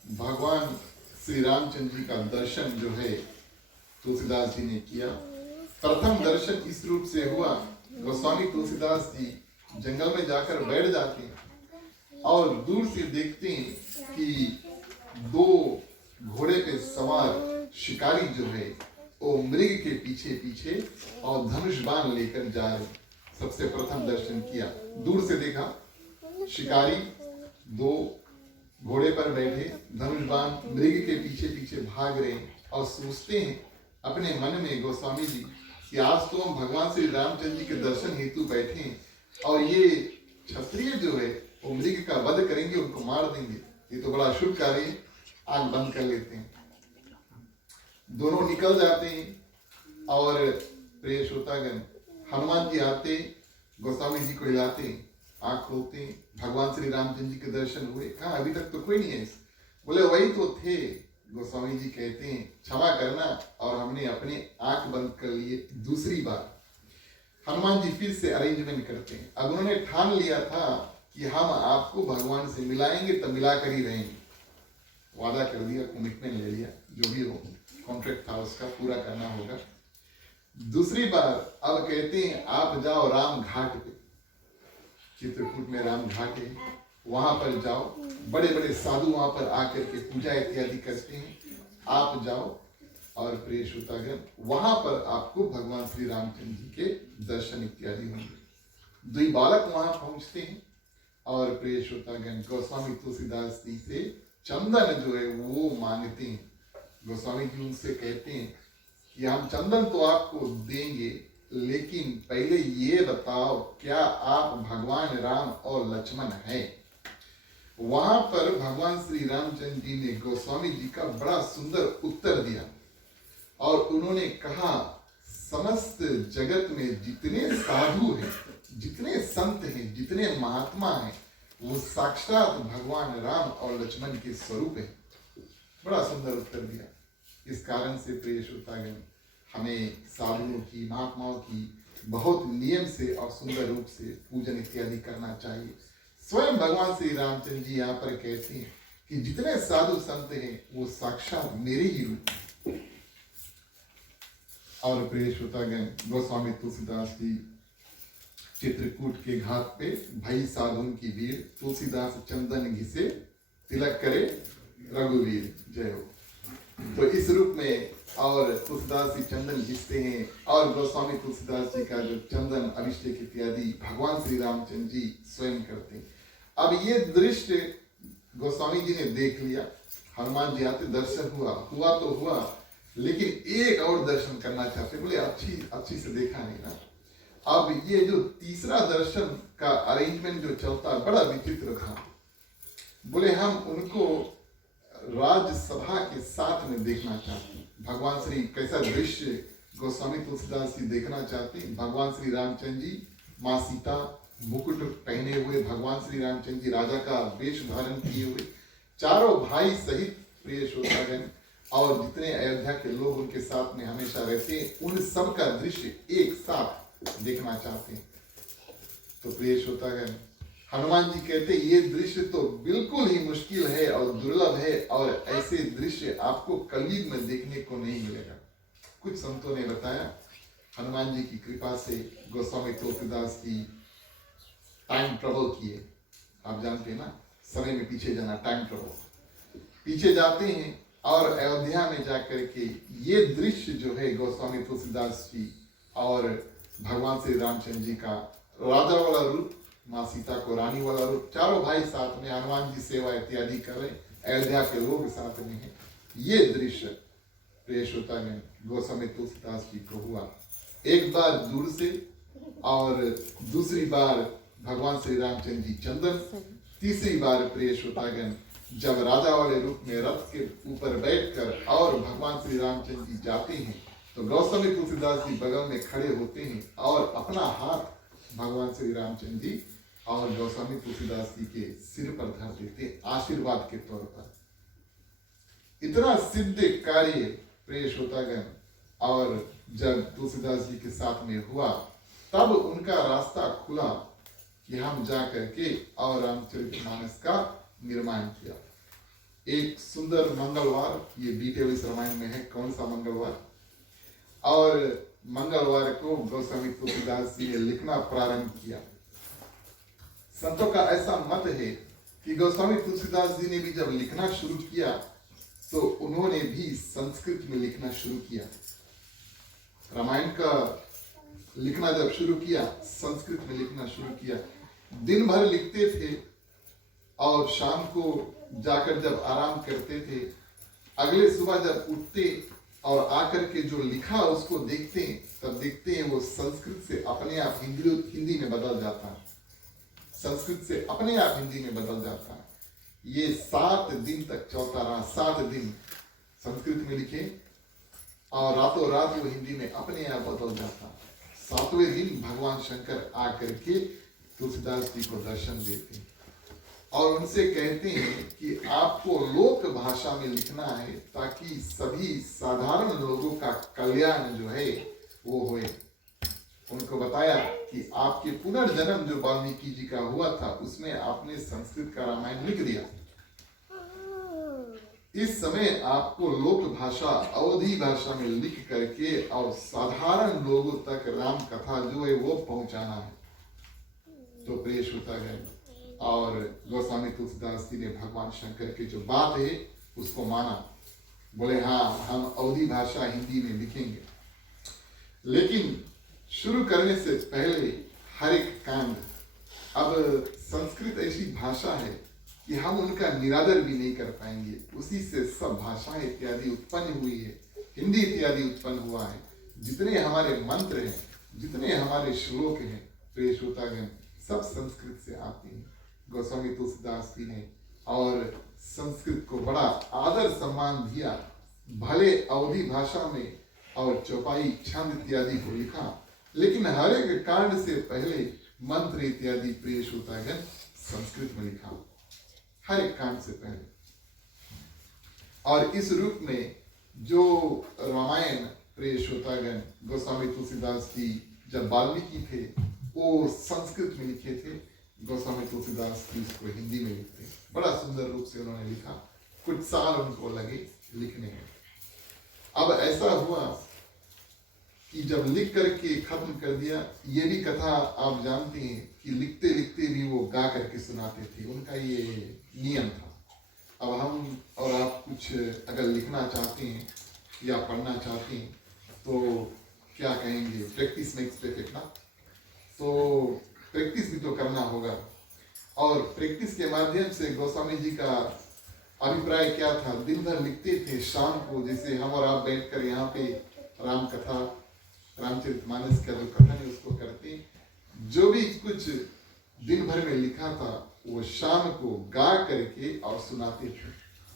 भगवान श्री रामचंद्र जी का दर्शन जो है तुलसीदास जी ने किया। प्रथम दर्शन इस रूप से हुआ, गोस्वामी तुलसीदास जी जंगल में जाकर बैठ जाते हैं और दूर से देखते हैं कि दो घोड़े पे सवार शिकारी जो है वो मृग के पीछे पीछे और धनुष बाण लेकर जा रहे। सबसे प्रथम दर्शन किया, दूर से देखा शिकारी दो घोड़े पर बैठे धनुष बाण मृग के पीछे पीछे भाग रहे और सोचते हैं अपने मन में गोस्वामी जी कि आज तो हम भगवान श्री रामचंद्र जी के दर्शन हेतु बैठे हैं और ये क्षत्रिय जो है वो मृग का वध करेंगे, उनको मार देंगे, ये तो बड़ा शुभ कार्य है, आंख बंद कर लेते हैं। दोनों निकल जाते हैं और प्रिय श्रोतागण हनुमान जी आते गोस्वामी जी को हिलाते, आंख खोलते, भगवान श्री रामचंद्र जी के दर्शन हुए। कहा अभी तक तो कोई नहीं है। बोले वही तो थे। गोस्वामी जी कहते हैं क्षमा करना, और हमने अपने आंख बंद कर लिए दूसरी बार। हनुमान जी फिर से अरेंजमेंट करते हैं। अब उन्होंने ठान लिया था कि हम आपको भगवान से मिलाएंगे तो मिलाकर ही रहेंगे, वादा कर दिया, कमिटमेंट ले लिया, जो भी हो कॉन्ट्रैक्ट था उसका पूरा करना होगा। दूसरी बार अब कहते हैं आप जाओ राम घाट पे, चित्रकूट में राम घाट है, वहां पर जाओ, बड़े बड़े साधु वहां पर आकर के पूजा इत्यादि करते हैं, आप जाओ और प्रिय श्रोतागण वहां पर आपको भगवान श्री रामचंद्र जी के दर्शन इत्यादि होंगे। दुई बालक वहां पहुंचते हैं और प्रिय श्रोतागण गोस्वामी तुलसीदास जी से चंदन जो है वो मांगते हैं। गोस्वामी जी उनसे कहते हैं कि हम चंदन तो आपको देंगे, लेकिन पहले ये बताओ क्या आप भगवान राम और लक्ष्मण हैं? वहां पर भगवान श्री रामचंद्र जी ने गोस्वामी जी का बड़ा सुंदर उत्तर दिया और उन्होंने कहा समस्त जगत में जितने साधु हैं, जितने संत हैं, जितने महात्मा हैं, वो साक्षात भगवान राम और लक्ष्मण के स्वरूप है। बड़ा सुंदर उत्तर दिया। इस कारण से प्रिय श्रोतागण हमें साधुओं की, महात्माओं की बहुत नियम से और सुंदर रूप से पूजन इत्यादि करना चाहिए। स्वयं भगवान श्री रामचंद्र जी यहाँ पर कहते हैं कि जितने साधु संत हैं वो साक्षात मेरे ही रूप हैं। और प्रिय श्रोतागण गोस्वामी तुलसीदास जी चित्रकूट के घाट पे भाई साधुन की भीड़, तुलसीदास चंदन घिसे तिलक करे रघुवीर जय हो। तो इस रूप में और तुलसीदास जी चंदन घिसते हैं और गोस्वामी तुलसीदास जी का जो चंदन अभिषेक इत्यादि भगवान श्री रामचंद्र जी स्वयं करते हैं। अब ये दृश्य गोस्वामी जी ने देख लिया, हनुमान जी आते, दर्शन हुआ तो हुआ, लेकिन एक और दर्शन करना चाहते। बोले अच्छी से देखा नहीं ना। अब ये जो तीसरा दर्शन का अरेंजमेंट जो चलता बड़ा विचित्र था। बोले हम उनको राज्यसभा के साथ में देखना चाहते हैं। भगवान श्री कैसा दृश्य गोस्वामी तुलसीदास जी देखना चाहते हैं। भगवान श्री रामचंद्र जी, माँ सीता मुकुट पहने हुए, भगवान श्री रामचंद्र जी राजा का वेश धारण किए हुए, चारों भाई सहित प्रिय श्रोतागण और जितने अयोध्या के लोग उनके साथ में हमेशा रहते हैं, उन सब का दृश्य एक साथ देखना चाहते हैं। तो प्रिय श्रोतागण हनुमान जी कहते ये दृश्य तो बिल्कुल ही मुश्किल है और दुर्लभ है, और ऐसे दृश्य आपको कलयुग में देखने को नहीं मिलेगा। कुछ संतों ने बताया हनुमान जी की कृपा से गोस्वामी तुलसीदास जी टाइम ट्रेवल किए। आप जानते हैं ना, समय में पीछे जाना, टाइम ट्रेवल। पीछे जाते हैं और अयोध्या में जाकर के ये दृश्य जो है गोस्वामी तुलसीदास जी और भगवान श्री रामचंद्र जी का राजा वाला रूप, माँ सीता को रानी वाला रूप, चारों भाई साथ में हनुमान जी सेवा इत्यादि कर रहे, अयोध्या के लोग साथ में हैं। ये दृश्य प्रिय श्रोतागण गोस्वामी तुलसीदास जी को हुआ, एक बार दूर से और दूसरी बार भगवान श्री रामचंद्र जी चंदन, तीसरी बार प्रिय श्रोतागण जब राजा वाले रूप में रथ के ऊपर बैठकर और भगवान श्री रामचंद्र जी जाते हैं तो गोस्वामी तुलसीदास जी बगल में खड़े होते हैं और अपना हाथ भगवान श्री रामचंद्र जी और गोस्वामी तुलसीदास जी के सिर पर धर देते आशीर्वाद के तौर पर। इतना सिद्ध कार्य प्रिय श्रोतागण और जब तुलसीदास जी के साथ में हुआ तब उनका रास्ता खुला कि हम जा करके और रामचरितमानस का निर्माण किया। एक सुंदर मंगलवार, ये बीते हुए इस रामायण में है कौन सा मंगलवार, और मंगलवार को गोस्वामी तुलसीदास जी ने लिखना प्रारंभ किया। संतों का ऐसा मत है कि गोस्वामी तुलसीदास जी ने भी जब लिखना शुरू किया तो उन्होंने भी संस्कृत में लिखना शुरू किया। रामायण का लिखना जब शुरू किया, संस्कृत में लिखना शुरू किया। दिन भर लिखते थे और शाम को जाकर जब आराम करते थे, अगले सुबह जब उठते और आकर के जो लिखा उसको देखते हैं, तब देखते हैं वो संस्कृत से अपने आप हिंदी में बदल जाता है। संस्कृत से अपने आप हिंदी में बदल जाता है। ये 7 दिन तक चलता रहा। 7 दिन संस्कृत में लिखे और रातों रात वो हिंदी में अपने आप बदल जाता। 7वें दिन भगवान शंकर आकर के तुलसीदास जी को दर्शन देते और उनसे कहते हैं कि आपको लोक भाषा में लिखना है ताकि सभी साधारण लोगों का कल्याण जो है वो होए। उनको बताया कि आपके पुनर्जन्म जो वाल्मीकि जी का हुआ था उसमें आपने संस्कृत का रामायण लिख दिया। इस समय आपको लोक भाषा, अवधी भाषा में लिख करके और साधारण लोगों तक राम कथा जो है वो पहुंचाना है। तो प्रिय श्रोतागण, और गोस्वामी तुलसीदास जी ने भगवान शंकर की जो बात है उसको माना। बोले हाँ, हम अवधी भाषा हिंदी में लिखेंगे। लेकिन शुरू करने से पहले हर एक कांड, अब संस्कृत ऐसी भाषा है कि हम उनका निरादर भी नहीं कर पाएंगे। उसी से सब भाषाएं इत्यादि उत्पन्न हुई है, हिंदी इत्यादि उत्पन्न हुआ है। जितने हमारे मंत्र हैं, जितने हमारे श्लोक हैं, प्रिय श्रोतागण, सब संस्कृत से आते हैं। गोस्वामी तुलसीदास जी ने और संस्कृत को बड़ा आदर सम्मान दिया। भले अवधी भाषा में और चौपाई, छंद इत्यादि को लिखा, लेकिन हर एक कांड से पहले मंत्र इत्यादि प्रिय श्रोतागण संस्कृत में लिखा, हर एक कांड से पहले। और इस रूप में जो रामायण प्रिय श्रोतागण गोस्वामी तुलसीदास जी जब वाल्मीकि थे वो संस्कृत में लिखे थे, गोस्वामी तुलसीदास जी इसको हिंदी में लिखते। बड़ा सुंदर रूप से उन्होंने लिखा, कुछ साल उनको लगे लिखने में। अब ऐसा हुआ कि जब लिख करके खत्म कर दिया, ये भी कथा आप जानते हैं कि लिखते लिखते भी वो गा करके सुनाते थे, उनका ये नियम था। अब हम और आप कुछ अगर लिखना चाहते हैं या पढ़ना चाहते हैं तो क्या कहेंगे, प्रैक्टिस मेक्स परफेक्ट ना। तो प्रैक्टिस भी तो करना होगा, और प्रैक्टिस के माध्यम से गोस्वामी जी का अभिप्राय क्या था, दिन भर लिखते थे, शाम को जैसे हम और आप बैठकर यहाँ पे राम कथा, रामचरितमानस का जो कथन है उसको करते, जो भी कुछ दिन भर में लिखा था वो शाम को गा करके और सुनाते थे,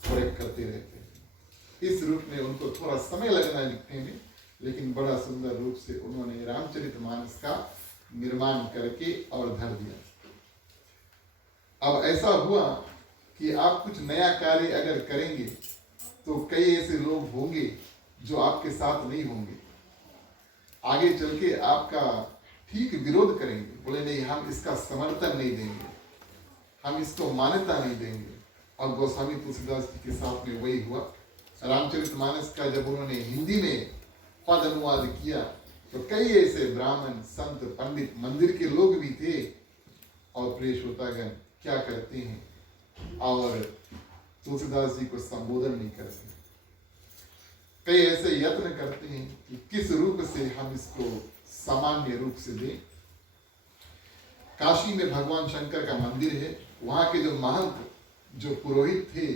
प्रयोग करते रहते थे। इस रूप में उनको थोड़ा समय लगना लिखने में, लेकिन बड़ा सुंदर रूप से उन्होंने रामचरितमानस का निर्माण करके और धर दिया। अब ऐसा हुआ कि आप कुछ नया कार्य अगर करेंगे तो कई ऐसे लोग होंगे जो आपके साथ नहीं होंगे, आगे चल के आपका ठीक विरोध करेंगे, बोले नहीं हम इसका समर्थन नहीं देंगे, हम इसको मान्यता नहीं देंगे। और गोस्वामी तुलसीदास जी के साथ में वही हुआ। रामचरितमानस का जब उन्होंने हिंदी में पद अनुवाद किया तो कई ऐसे ब्राह्मण, संत, पंडित, मंदिर के लोग भी थे, और प्रिय श्रोतागण क्या करते हैं और तुलसीदास जी को संबोधन नहीं करते, कई ऐसे यत्न करते हैं कि किस रूप से हम इसको सामान्य रूप से दें। काशी में भगवान शंकर का मंदिर है, वहां के जो महंत, जो पुरोहित थे,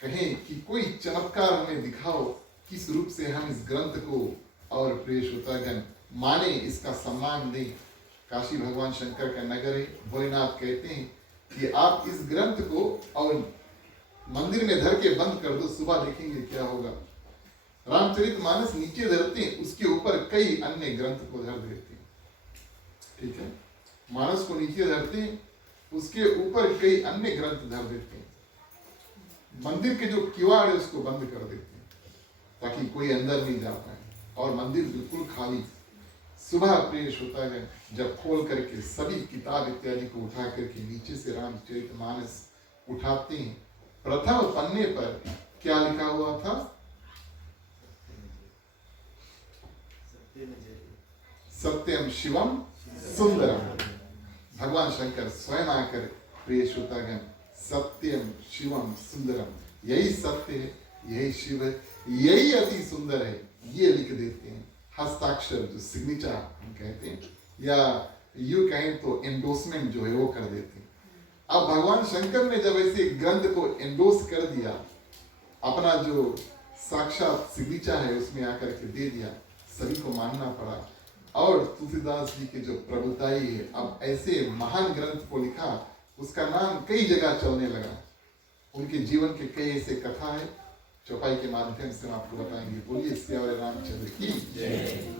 कहें कि कोई चमत्कार हमें दिखाओ, किस रूप से हम इस ग्रंथ को और प्रिय श्रोतागण माने, इसका सम्मान दें। काशी भगवान शंकर का नगर है। भोलेनाथ कहते हैं कि आप इस ग्रंथ को और मंदिर में धर के बंद कर दो, सुबह देखेंगे क्या होगा। रामचरितमानस नीचे धरते हैं, उसके ऊपर कई अन्य ग्रंथ को धर देते हैं, ठीक है। मानस को नीचे धरते हैं, उसके ऊपर कई अन्य ग्रंथ धर देते हैं। मंदिर के जो किवाड़ है उसको बंद कर देते हैं ताकि कोई अंदर नहीं जा पाए, और मंदिर बिल्कुल खाली। सुबह प्रिय श्रोतागण जब खोल करके सभी किताब इत्यादि को उठा करके नीचे से रामचरितमानस उठाते हैं, प्रथम पन्ने पर क्या लिखा हुआ था? सत्यम शिवम सुंदरम। भगवान शंकर स्वयं आकर, प्रिय श्रोतागण, सत्यम शिवम सुंदरम, यही सत्य है, यही शिव है, यही अति सुंदर है, ये लिख देते हैं। हस्ताक्षर जो सिग्नेचर हम कहते हैं, या यू कहें तो एंडोर्समेंट जो है वो कर देते हैं। अब भगवान शंकर ने जब ऐसे ग्रंथ को एंडोर्स कर दिया, अपना जो साक्षात सिग्नेचर है उसमें आकर के दे दिया, सभी को मानना पड़ा। और तुलसीदास जी के जो प्रभुताई है, अब ऐसे महान ग्रंथ को लिखा, उसका नाम कई जगह चलने लगा। उनके जीवन के कई ऐसे कथा है, चौपाई के माध्यम से हम आपको बताएंगे। बोलिए सियावर रामचंद्र की जय।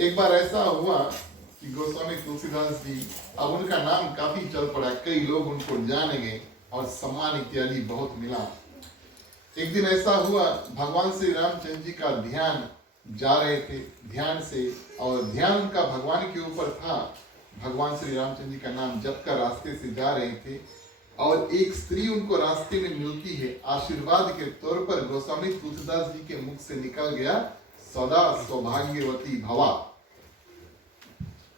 एक बार ऐसा हुआ कि गोस्वामी तुलसीदास जी, अब उनका नाम काफी चल पड़ा, कई लोग उनको जाने गए और सम्मान इत्यादि बहुत मिला। एक दिन ऐसा हुआ, भगवान श्री रामचंद्र जी का ध्यान जा रहे थे ध्यान से, और ध्यान उनका भगवान के ऊपर था। भगवान श्री रामचंद्र जी का नाम जप कर रास्ते से जा रहे थे, और एक स्त्री उनको रास्ते में मिलती है। आशीर्वाद के तौर पर गोस्वामी तुलसीदास जी के मुख से निकल गया, सदा सौभाग्यवती भवा।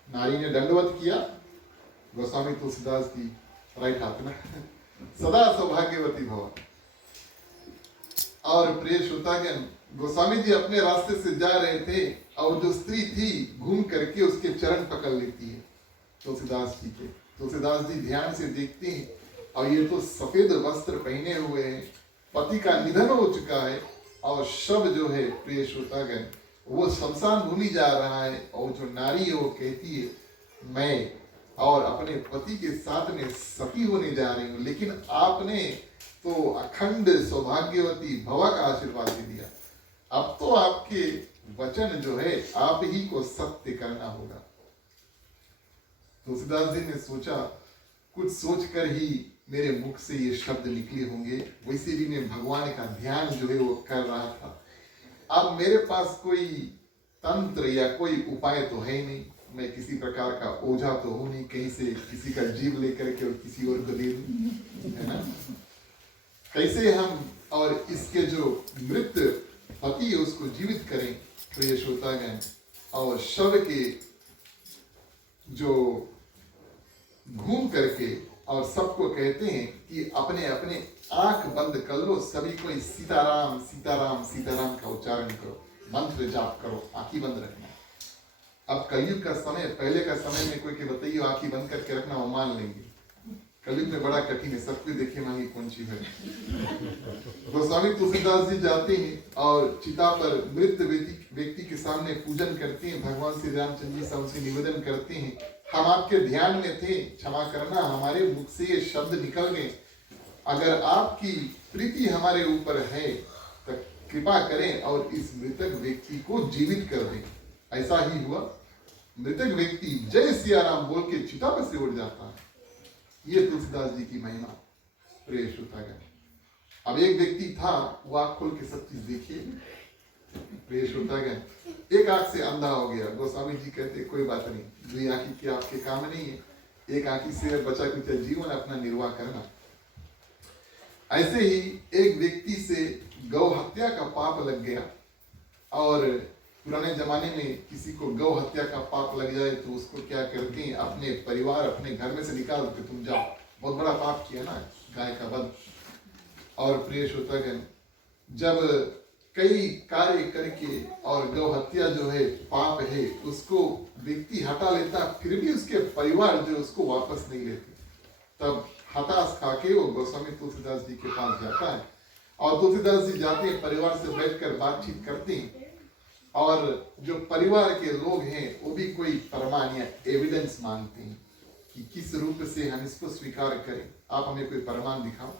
नारी ने दंडवत किया, गोस्वामी तुलसीदास जी राइट हाथ में, सदा सौभाग्यवती भवा। और प्रिय श्रोतागण, गोस्वामी जी अपने रास्ते से जा रहे थे और जो स्त्री थी घूम करके उसके चरण पकड़ लेती है तुलसीदास जी के। तुलसीदास जी ध्यान से देखते हैं और ये तो सफेद वस्त्र पहने हुए हैं, पति का निधन हो चुका है और शव जो है प्रिय श्रोतागण वो शमशान भूमि जा रहा है और जो नारी है वो कहती है मैं और अपने पति के साथ में सती होने जा रही हूँ, लेकिन आपने तो अखंड सौभाग्यवती भवा का आशीर्वाद दे दिया, अब तो आपके वचन जो है आप ही को सत्य करना होगा। तुलसीदास जी ने सोचा कुछ सोचकर ही मेरे मुख से ये शब्द निकले होंगे, वैसे भी मैं भगवान का ध्यान जो है वो कर रहा था। अब मेरे पास कोई तंत्र या कोई उपाय तो है नहीं, मैं किसी प्रकार का ओझा तो हूं नहीं, कहीं से किसी का जीव लेकर के और किसी और को दे दूं, है ना। कैसे हम और इसके जो मृत पति है उसको जीवित करें प्रिय श्रोतागण, और शव के जो घूम करके और सबको कहते हैं कि अपने अपने आंख बंद कर लो, सभी कोई सीताराम सीताराम सीताराम का उच्चारण करो, मंत्र जाप करो, आंखें बंद रखना। अब कलयुग का समय, पहले का समय में कोई के बताइए आंखें बंद करके रखना वो मान लेंगे, कलयुग में बड़ा कठिन है, सब कुछ देखे मांगी कौन सी है। गोस्वामी तुलसीदास जी जाते हैं और चिता पर मृत व्यक्ति के सामने पूजन करते हैं, भगवान श्री रामचंद्र जी से उनसे निवेदन करते हैं हम आपके ध्यान में थे, क्षमा करना हमारे मुख से ये शब्द निकल गए, अगर आपकी प्रीति हमारे ऊपर है तो कृपा करें और इस मृतक व्यक्ति को जीवित कर दें। ऐसा ही हुआ, मृतक व्यक्ति जय सिया राम बोल के चिता पर से उड़ जाता है। ये तुलसीदास जी की महिमा प्रिय श्रोतागण। अब एक व्यक्ति था, वो आंख खोल के सब चीज देखिए प्रिय श्रोतागण, एक आंख से अंधा हो गया। गोस्वामी जी कहते कोई बात नहीं, दुई आंखी के आपके काम नहीं है, एक आंखी से बचा कुछ जीवन अपना निर्वाह करना। ऐसे ही एक व्यक्ति से गौ हत्या का पाप लग गया, और पुराने जमाने में किसी को गौ हत्या का पाप लग जाए तो उसको क्या करते हैं, अपने परिवार अपने घर में से निकाल के तुम जाओ, बहुत बड़ा पाप किया ना गाय का वध। और प्रिय श्रोतागण, जब कई कार्य करके और गौ हत्या जो है पाप है उसको व्यक्ति हटा लेता, फिर भी उसके परिवार जो उसको वापस नहीं लेते, तब हताश खाके वो गोस्वामी तुलसीदास जी के पास जाता है और तुलसीदास जी जाते हैं, परिवार से बैठकर बातचीत करते हैं, और जो परिवार के लोग हैं वो भी कोई प्रमाण या एविडेंस मांगते हैं कि किस रूप से हम इसको स्वीकार करें, आप हमें कोई प्रमाण दिखाओ।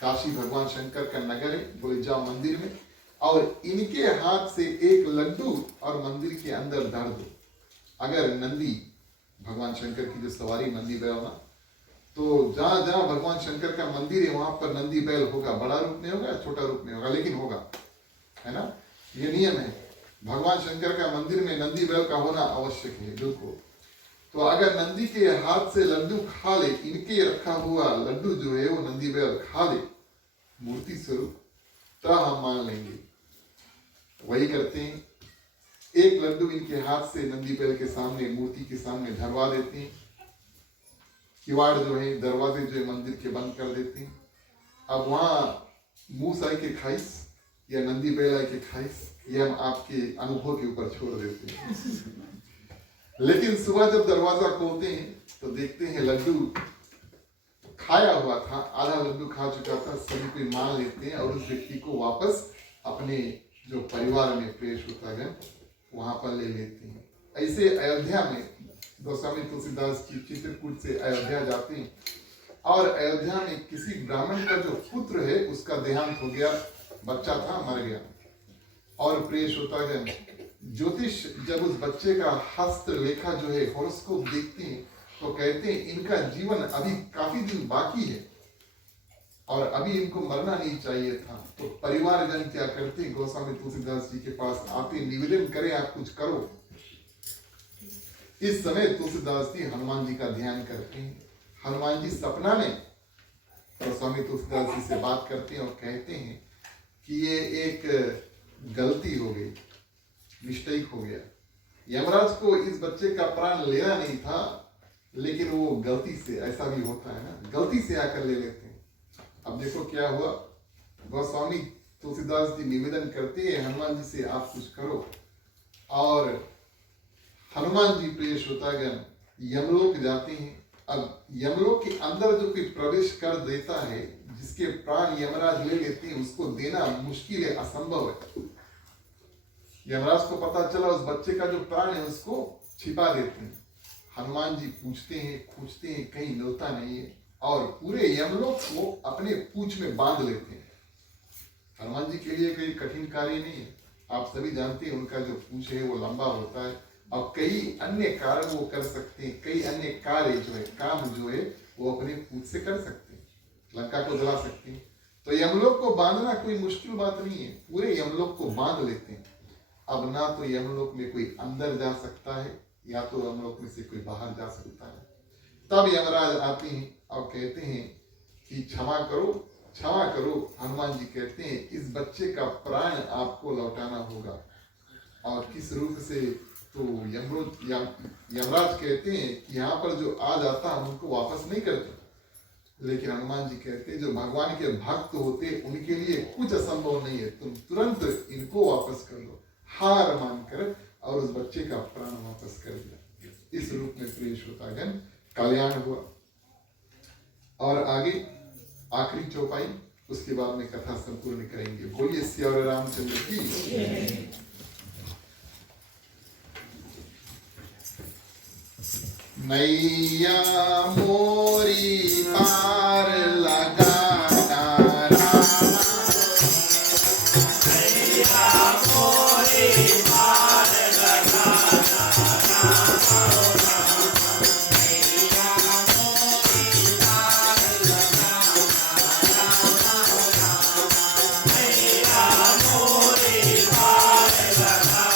काशी भगवान शंकर का नगर है, बोले जाओ मंदिर में और इनके हाथ से एक लड्डू और मंदिर के अंदर धर दो, अगर नंदी भगवान शंकर की जो सवारी नंदी बैल ना, तो जहां जहां भगवान शंकर का मंदिर है वहां पर नंदी बैल होगा, बड़ा रूप में होगा छोटा रूप में होगा, लेकिन होगा, है ना, ये नियम है। भगवान शंकर का मंदिर में नंदी बैल का होना आवश्यक है बिल्कुल। तो अगर नंदी के हाथ से लड्डू खा ले, इनके रखा हुआ लड्डू जो है वो नंदी बैल खा ले मूर्ति स्वरूप, तो हम मान लेंगे। वही करते हैं, एक लड्डू इनके हाथ से नंदी बैल के सामने मूर्ति के सामने धरवा देते हैं, किवाड़ जो है दरवाजे जो है मंदिर के बंद कर देते हैं। अब वहां मूस आए के खाइस या नंदी बैल आए के खाइस, ये हम आपके अनुभव के ऊपर छोड़ देते हैं। लेकिन सुबह जब दरवाजा खोलते हैं तो देखते हैं लड्डू खाया हुआ था, आधा लड्डू खा चुका था, सभी कोई मान लेते हैं और उस व्यक्ति को वापस अपने जो परिवार में पेश होता है वहां पर ले लेते हैं। ऐसे अयोध्या में गोस्वामी तुलसीदास जी चित्रकूट से अयोध्या जाते हैं और अयोध्या में किसी ब्राह्मण का जो पुत्र है उसका देहांत हो गया, बच्चा था मर गया। और प्रिय श्रोतागण, ज्योतिष जब उस बच्चे का हस्तलेखा जो है हॉरोस्कोप देखते हैं तो कहते हैं इनका जीवन अभी काफी दिन बाकी है और अभी इनको मरना नहीं चाहिए था। तो परिवारजन क्या करते हैं, गोस्वामी तुलसीदास जी के पास आते, निवेदन करें आप कुछ करो। इस समय तुलसीदास जी हनुमान जी का ध्यान करते हैं। हनुमान जी सपना में गोस्वामी तुलसीदास जी से बात करते हैं और कहते हैं कि ये एक गलती हो गई, मिस्टेक हो गया, यमराज को इस बच्चे का प्राण लेना नहीं था, लेकिन वो गलती से, ऐसा भी होता है ना, गलती से आकर ले लेते हैं। अब देखो क्या हुआ, गोस्वामी तुलसीदास जी निवेदन करते हैं हनुमान जी से, आप कुछ करो। और हनुमान जी प्रिय श्रोतागण यमलोक जाते हैं। अब यमलोक के अंदर जो कोई प्रवेश कर देता है, जिसके प्राण यमराज ले लेते हैं, उसको देना मुश्किल है, असंभव है। यमराज को पता चला उस बच्चे का जो प्राण है उसको छिपा देते हैं। हनुमान जी पूछते हैं, खोजते हैं, कहीं मिलता नहीं है, और पूरे यमलोक को अपने पूंछ में बांध लेते हैं। हनुमान जी के लिए कोई कठिन कार्य नहीं है। आप सभी जानते हैं उनका जो पूंछ है वो लंबा होता है, और कई अन्य कार्य वो कर सकते हैं। कई अन्य कार्य जो है, काम जो है, वो अपने पूंछ से कर सकते हैं। लंका को जला सकते हैं। तो यमलोक को बांधना कोई मुश्किल बात नहीं है, पूरे यमलोक को बांध लेते हैं। अब ना तो यमलोक में कोई अंदर जा सकता है, या तो यमलोक में से कोई बाहर जा सकता है। तब यमराज आते हैं और कहते हैं कि क्षमा करो, क्षमा करो। हनुमान जी कहते हैं इस बच्चे का प्राण आपको लौटाना होगा। और किस रूप से? तो यमराज कहते हैं कि यहाँ पर जो आ जाता हम उनको वापस नहीं करते। लेकिन हनुमान जी कहते हैं जो भगवान के भक्त होते उनके लिए कुछ असंभव नहीं है, तुम तुरंत इनको वापस कर लो। हार मानकर और उस बच्चे का प्राण वापस कर दिया। इस रूप में प्रिय श्रोतागण कल्याण हुआ। और आगे आखिरी चौपाई, उसके बाद में कथा संपूर्ण करेंगे। बोलिए सियावर रामचंद्र की। नैया मोरी पार लगाना रामा, नैया मोरी पार लगाना रामा, नैया मोरी पार लगाना रामा, नैया मोरी पार लगाना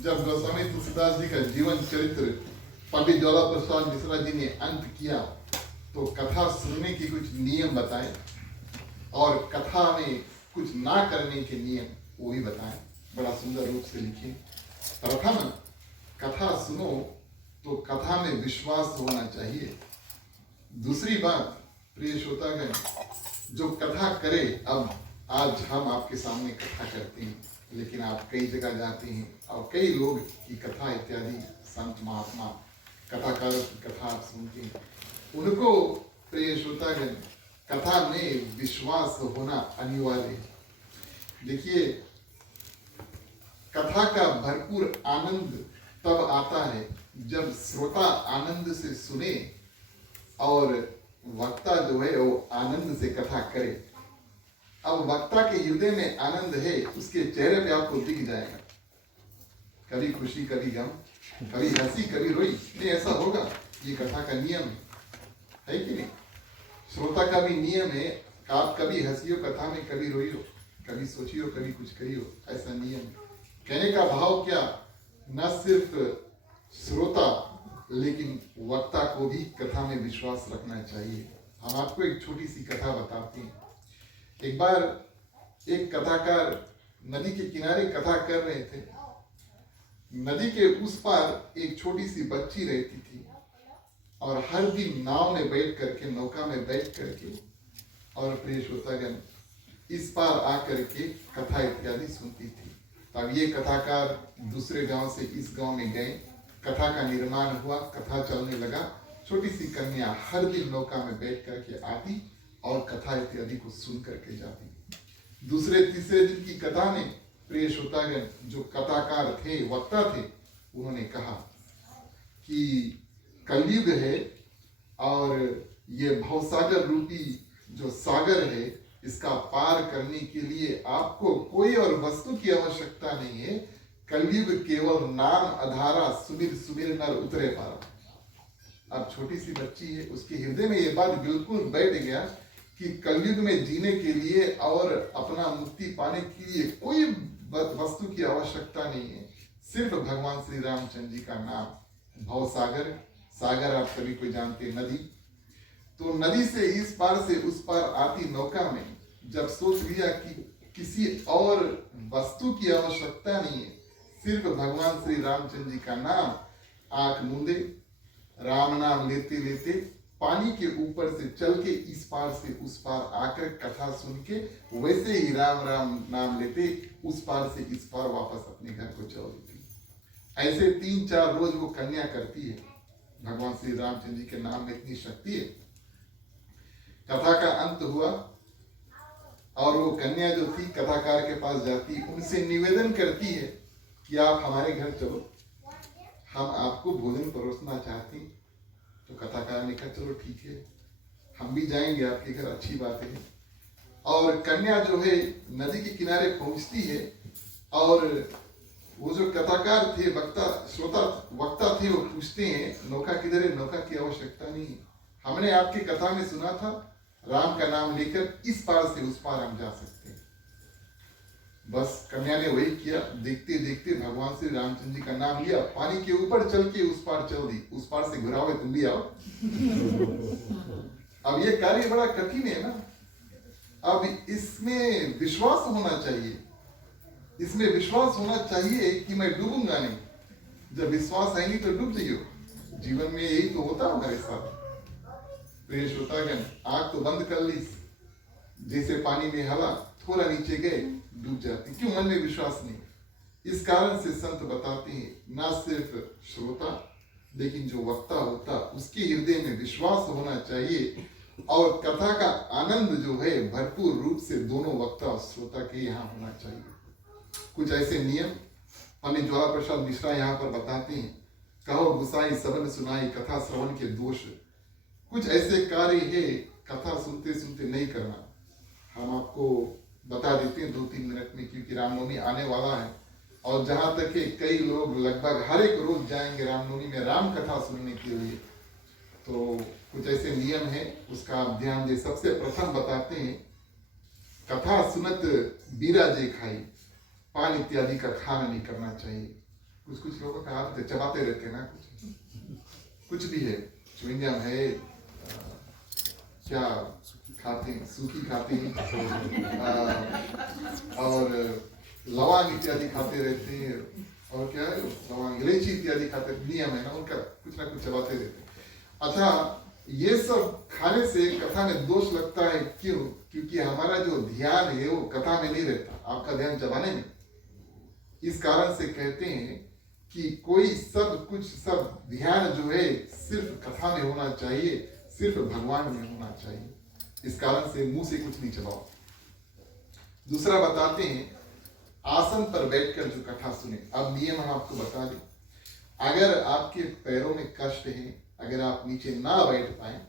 जब गोस्वामी तुलसीदास जी का जीवन चरित्र पंडित ज्वाला प्रसाद मिश्रा जी ने अंत किया, तो कथा सुनने के कुछ नियम बताए और कथा में कुछ ना करने के नियम, वो भी बताएं, बड़ा सुंदर रूप से लिखिए। प्रथम, कथा सुनो तो कथा में विश्वास होना चाहिए। दूसरी बात, प्रिय श्रोतागण, जो कथा करे, अब आज हम आपके सामने कथा करते हैं, लेकिन आप कई जगह जाते हैं और कई लोग की कथा इत्यादि, संत महात्मा कथाकारों की कथा आप सुनते हैं। उनको प्रिय श्रोतागण, कथा में विश्वास होना अनिवार्य है। देखिए, कथा का भरपूर आनंद तब आता है जब श्रोता आनंद से सुने और वक्ता जो है वो आनंद से कथा करे। अब वक्ता के हृदय में आनंद है, उसके चेहरे पे आपको दिख जाएगा, कभी खुशी कभी गम, कभी हंसी कभी रोई। नहीं, ऐसा होगा, ये कथा का नियम है कि नहीं? श्रोता का भी नियम है, आप कभी हंसियो कथा में, कभी रोइयो, कभी सोचियो, कभी कुछ करियो, ऐसा नियम है। कहने का भाव क्या, न सिर्फ श्रोता लेकिन वक्ता को भी कथा में विश्वास रखना चाहिए। हम आपको एक छोटी सी कथा बताते हैं। एक बार एक कथाकार नदी के किनारे कथा कर रहे थे। नदी के उस पार एक छोटी सी बच्ची रहती थी और हर दिन नाव में बैठ करके, नौका में बैठ करके, और प्रिय श्रोतागण, इस पार आकर के कथा इत्यादि सुनती थी। तब ये कथाकार दूसरे गांव से इस गांव में गए, कथा का निर्माण हुआ, कथा चलने लगा। छोटी सी कन्या हर दिन नौका में बैठ करके आती और कथा इत्यादि को सुन करके जाती। दूसरे तीसरे दिन की कथा में प्रिय श्रोतागण, जो कथाकार थे, वक्ता थे, उन्होंने कहा कि कलयुग है और ये भवसागर रूपी जो सागर है, इसका पार करने के लिए आपको कोई और वस्तु की आवश्यकता नहीं है। कलयुग केवल नाम आधारा, सुमिर सुमिर नर उतरे पारा। अब छोटी सी बच्ची है, उसके हृदय में ये बात बिल्कुल बैठ गया कि कलयुग में जीने के लिए और अपना मुक्ति पाने के लिए कोई वस्तु की आवश्यकता नहीं है, सिर्फ भगवान श्री रामचंद्र जी का नाम। भवसागर, सागर आप सभी को जानते, नदी। तो नदी से इस पार से उस पार आती नौका में जब सोच लिया कि किसी और वस्तु की आवश्यकता नहीं है, सिर्फ भगवान श्री रामचंद्र जी का नाम, आंख मूंदे, राम नाम लेते लेते पानी के ऊपर से चल के इस पार से उस पार आकर कथा सुन के वैसे ही राम राम नाम लेते उस पार से इस पार वापस अपने घर को चल देती। ऐसे 3-4 रोज वो कन्या करती है। भगवान श्री रामचंद्र जी के नाम में इतनी शक्ति है। कथा का अंत हुआ और वो कन्या जो थी कथाकार के पास जाती, उनसे निवेदन करती है कि आप हमारे घर चलो, हम आपको भोजन परोसना चाहते हैं। तो कथाकार ने कहा चलो ठीक है, हम भी जाएंगे आपके घर, अच्छी बात है। और कन्या जो है नदी के किनारे पहुंचती है और वो जो कथाकार थे, वक्ता थे, वो पूछते हैं नौका किधर है? नौका की आवश्यकता नहीं है, हमने आपकी कथा में सुना था राम का नाम लेकर इस पार से उस पार हम जा सकते हैं। बस कन्या ने वही किया। देखते देखते भगवान श्री रामचंद्र जी का नाम लिया, पानी के ऊपर चल के उस पार चल दी। उस पार से घुराओ, तुम भी आओ। अब ये कार्य बड़ा कठिन है ना। अब इसमें विश्वास होना चाहिए, इसमें विश्वास होना चाहिए कि मैं डूबूंगा नहीं। जब विश्वास है नहीं तो डूब जाइयो। जीवन में यही तो होता हमारे साथ। प्रिय श्रोतागण, आंख तो बंद कर ली, जैसे पानी में हवा, थोड़ा नीचे गए, डूब जाती। क्यों? मन में विश्वास नहीं। इस कारण से संत बताते हैं ना सिर्फ श्रोता लेकिन जो वक्ता होता उसके हृदय में विश्वास होना चाहिए और कथा का आनंद जो है भरपूर रूप से दोनों वक्ता और श्रोता के यहाँ होना चाहिए। कुछ ऐसे नियम पंडित ज्वाला प्रसाद मिश्रा यहाँ पर बताते हैं। कहो गुसाई सबन सुनाई, कथा श्रवण के दोष। कुछ ऐसे कार्य है कथा सुनते सुनते नहीं करना। हम आपको बता देते हैं 2-3 मिनट में, क्योंकि रामनवमी आने वाला है और जहां तक है कई लोग लगभग हर एक रोज जाएंगे रामनवमी में राम कथा सुनने के लिए। तो कुछ ऐसे नियम है, उसका आप ध्यान दें। सबसे प्रथम बताते हैं, कथा सुनत बीरा जे खाई, पान इत्यादि का खाना नहीं करना चाहिए। कुछ लोगों का आदत है, चबाते रहते हैं ना, कुछ भी है, च्युइंगम है, क्या खाते हैं, सूखी खाते हैं और लवांग इत्यादि खाते रहते हैं, और क्या है लवांग इलायची इत्यादि खाते, नियम है ना उनका, कुछ ना कुछ चबाते रहते हैं। अच्छा, ये सब खाने से कथा में दोष लगता है, क्यों? क्योंकि हमारा जो ध्यान है वो कथा में नहीं रहता, आपका ध्यान चबाने में। इस कारण से कहते हैं कि कोई सब ध्यान जो है सिर्फ कथा में होना चाहिए, सिर्फ भगवान में होना चाहिए। इस कारण से मुंह से कुछ नहीं चबाओ। दूसरा बताते हैं, आसन पर बैठकर जो कथा सुने। अब नियम हम आपको बता दें, अगर आपके पैरों में कष्ट है, अगर आप नीचे ना बैठ पाए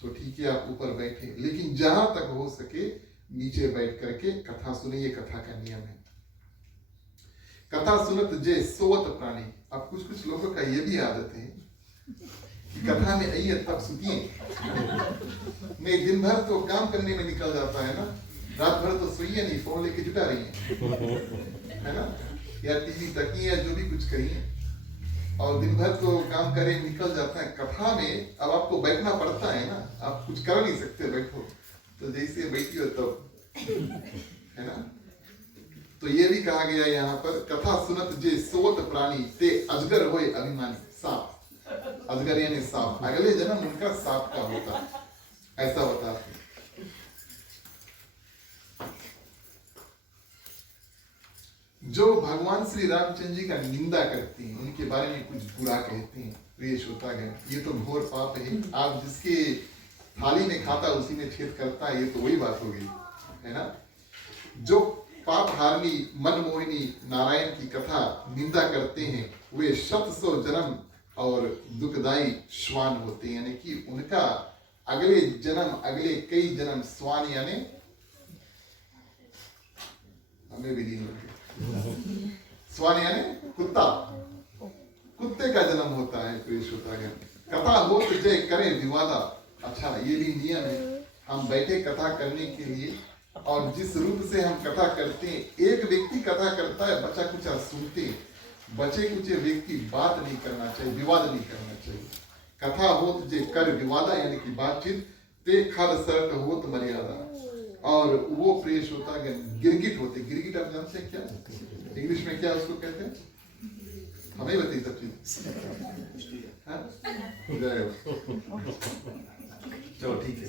तो ठीक है, आप ऊपर बैठे, लेकिन जहां तक हो सके नीचे बैठ करके कथा सुने। ये कथा का नियम है। कथा सुनत जय सोवत प्राणी। अब कुछ लोगों का ये भी आदत है कि कथा में आइए तब सुनिए। नहीं, दिन भर तो काम करने में निकल जाता है ना, रात भर तो सोइए नहीं, फोन लेके जुटा रही है ना, या टीवी तकिए, जो भी कुछ करिए, और दिन भर तो काम करे निकल जाता है। कथा में अब आपको बैठना पड़ता है ना, आप कुछ कर नहीं सकते, बैठो तो जैसे बैठी हो तब, है ना। तो ये भी कहा गया यहाँ पर, कथा सुनत जे सोवत प्राणी ते अजगर होए अभिमानी। सांप, अजगर यानी सांप, अगले जन्म उनका सांप का होता, ऐसा बताते। जो भगवान श्री रामचंद्र जी का निंदा करते हैं, उनके बारे में कुछ बुरा कहते हैं, प्रिय श्रोतागण, ये तो घोर पाप है। आप जिसके थाली में खाता उसी में छेद करता है, ये तो वही बात हो गई, है ना। जो पाप हारनी मनमोहिनी नारायण की कथा निंदा करते हैं, वे 700 जन्म और दुखदाई श्वान होते हैं, यानी कि उनका अगले जन्म, अगले कई जन्म, श्वान यानी हमें भी नहीं होते, श्वान यानी कुत्ता, कुत्ते का जन्म होता है। प्रिय श्रोतागण, कथा हो तो जय करे विवादा। अच्छा, ये भी नियम है, हम बैठे कथा करने के लिए, और जिस रूप से हम कथा करते हैं, एक व्यक्ति कथा करता है, बचा कुचा सुनते, बचे कुचे व्यक्ति बात नहीं करना चाहिए, विवाद नहीं करना चाहिए। कथा होत जे कर विवादा, यानी कि बातचीत, ते खल सरट होत मर्यादा। और वो प्रिय श्रोतागण गिरगिट होते, गिरगिट आप जानते हैं क्या, इंग्लिश में क्या उसको कहते हैं, हमें बताइए सब चीज। चलो ठीक है।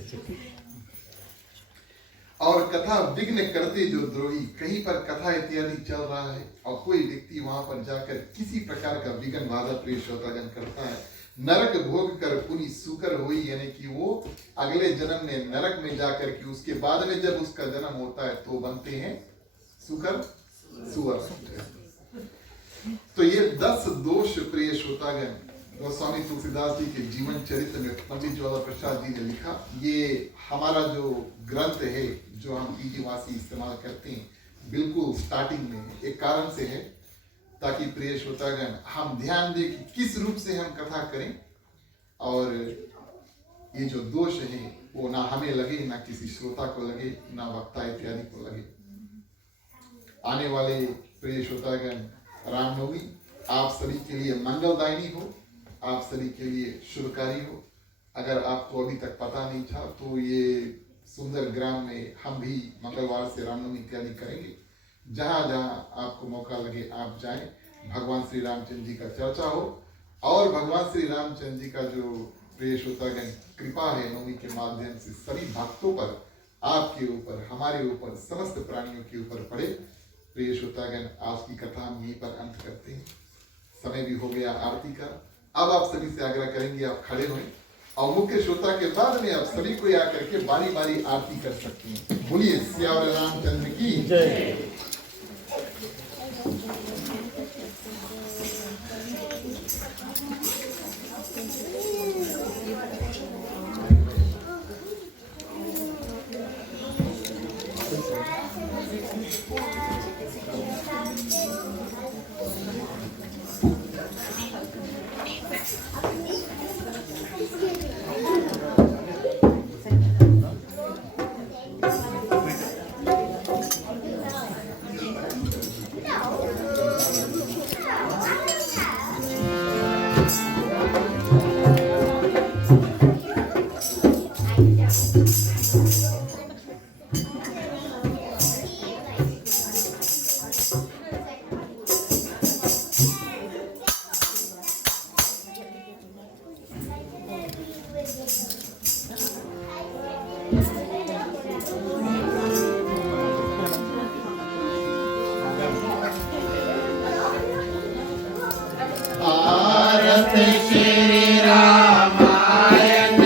और कथा विघ्न करते जो द्रोही, कहीं पर कथा इत्यादि चल रहा है और कोई व्यक्ति वहां पर जाकर किसी प्रकार का विघ्न बाधा प्रिय श्रोतागण करता है, नरक भोग कर पुनि सुकर हुई, यानी कि वो अगले जन्म में नरक में जाकर के उसके बाद में जब उसका जन्म होता है तो बनते हैं सुकर, सुअर। तो ये 10 दोष प्रिय श्रोतागण गोस्वामी तुलसीदास जी के जीवन चरित्र में पंडित ज्वाला प्रसाद जी ने लिखा। ये हमारा जो ग्रंथ है, जो हम पीजीवासी इस्तेमाल करते हैं, बिल्कुल स्टार्टिंग में है। एक कारण से है ताकि प्रिय श्रोतागण हम ध्यान दें कि किस रूप से हम कथा करें, और ये जो दोष है वो ना हमें लगे, ना किसी श्रोता को लगे, ना वक्ता इत्यादि को लगे। आने वाले प्रिय श्रोतागण रामनवमी आप सभी के लिए मंगलदायिनी हो, आप सभी के लिए शुभकारी हो। अगर आपको अभी तक पता नहीं था तो ये सुंदर ग्राम में हम भी मंगलवार से रामनवमी इत्यादि करेंगे। जहाँ जहाँ आपको मौका लगे आप जाएं, भगवान श्री रामचंद्र जी का चर्चा हो, और भगवान श्री रामचंद्र जी का जो प्रिय श्रोतागण कृपा है नवमी के माध्यम से सभी भक्तों पर, आपके ऊपर, हमारे ऊपर, समस्त प्राणियों के ऊपर पड़े। प्रिय श्रोतागण आज की कथा हम यहीं पर अंत करते हैं, समय भी हो गया आरती का। अब आप सभी से आग्रह करेंगे आप खड़े हों, और मुख्य श्रोता के बाद में आप सभी को आकर के बारी बारी आरती कर सकते हैं। बोलिए सियावर रामचंद्र की जय। भारत श्री रामायण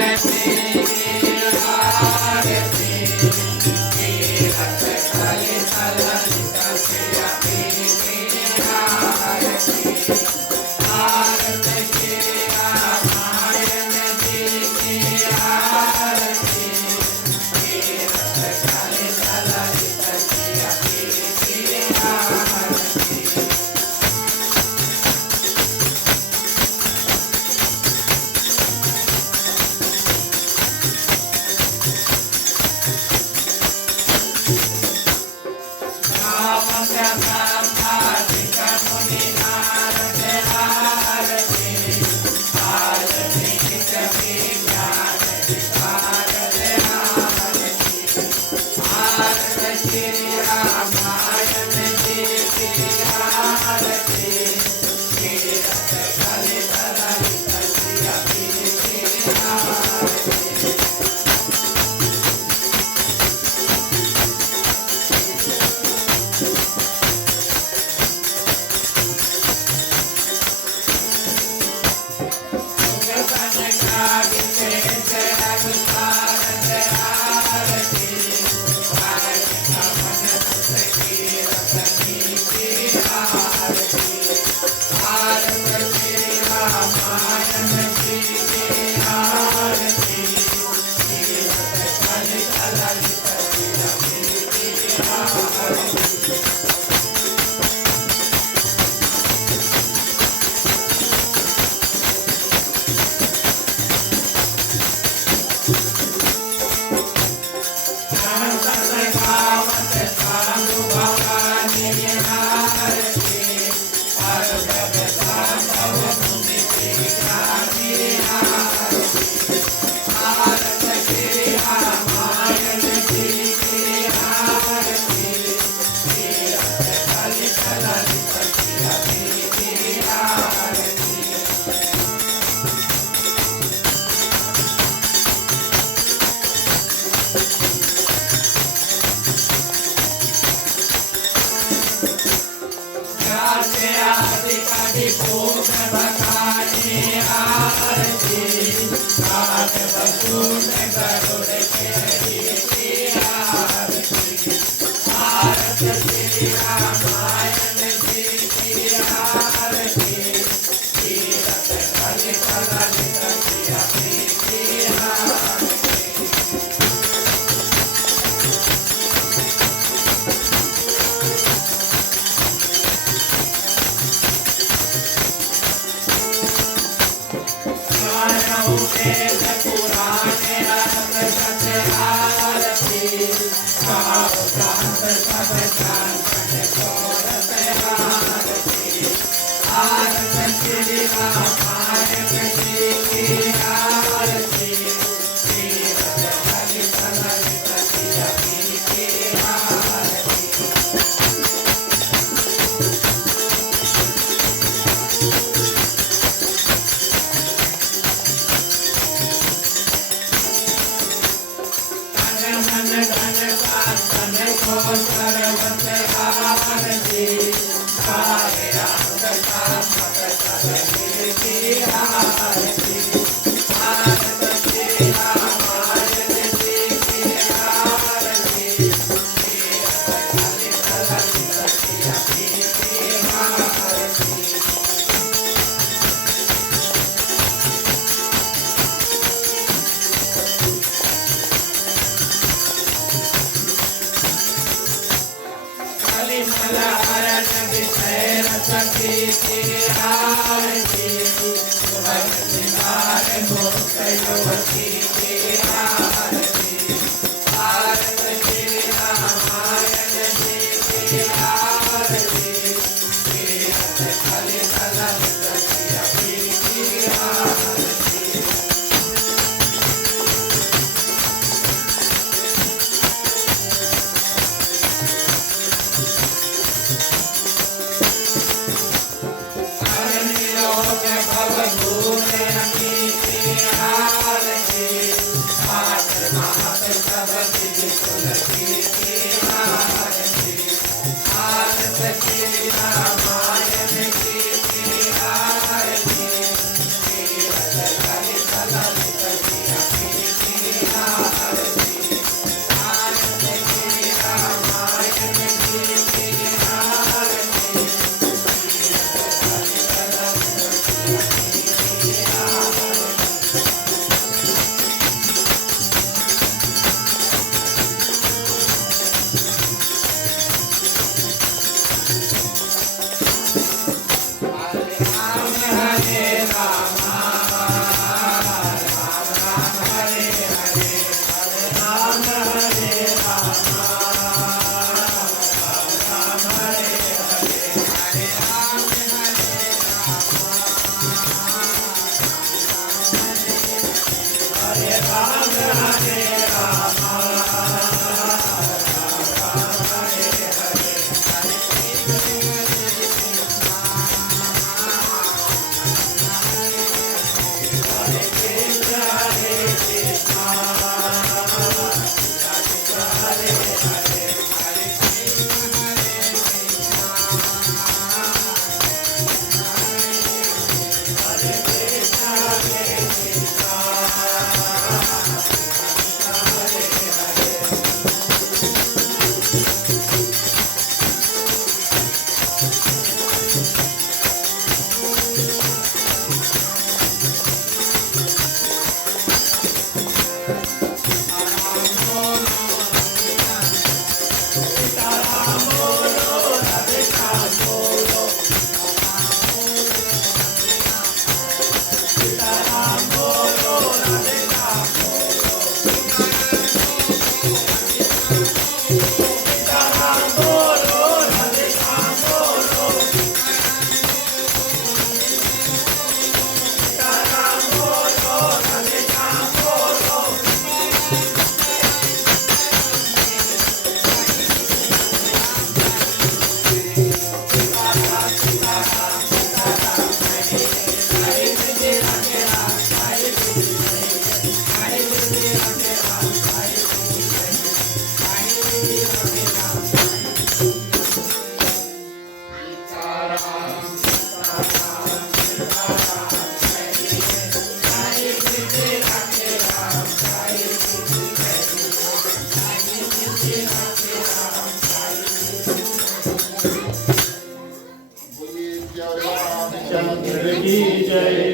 चंद्र की जय।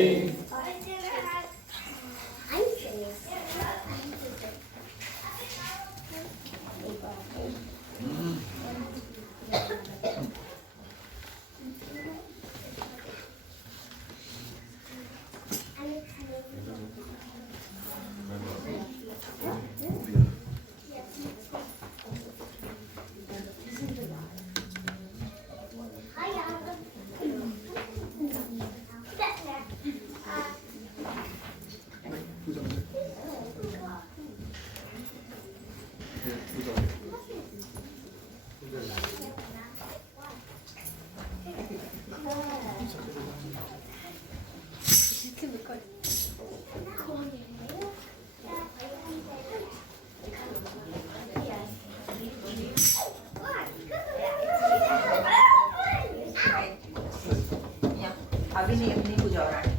अभी नहीं, अपनी पूजा हो रहा है।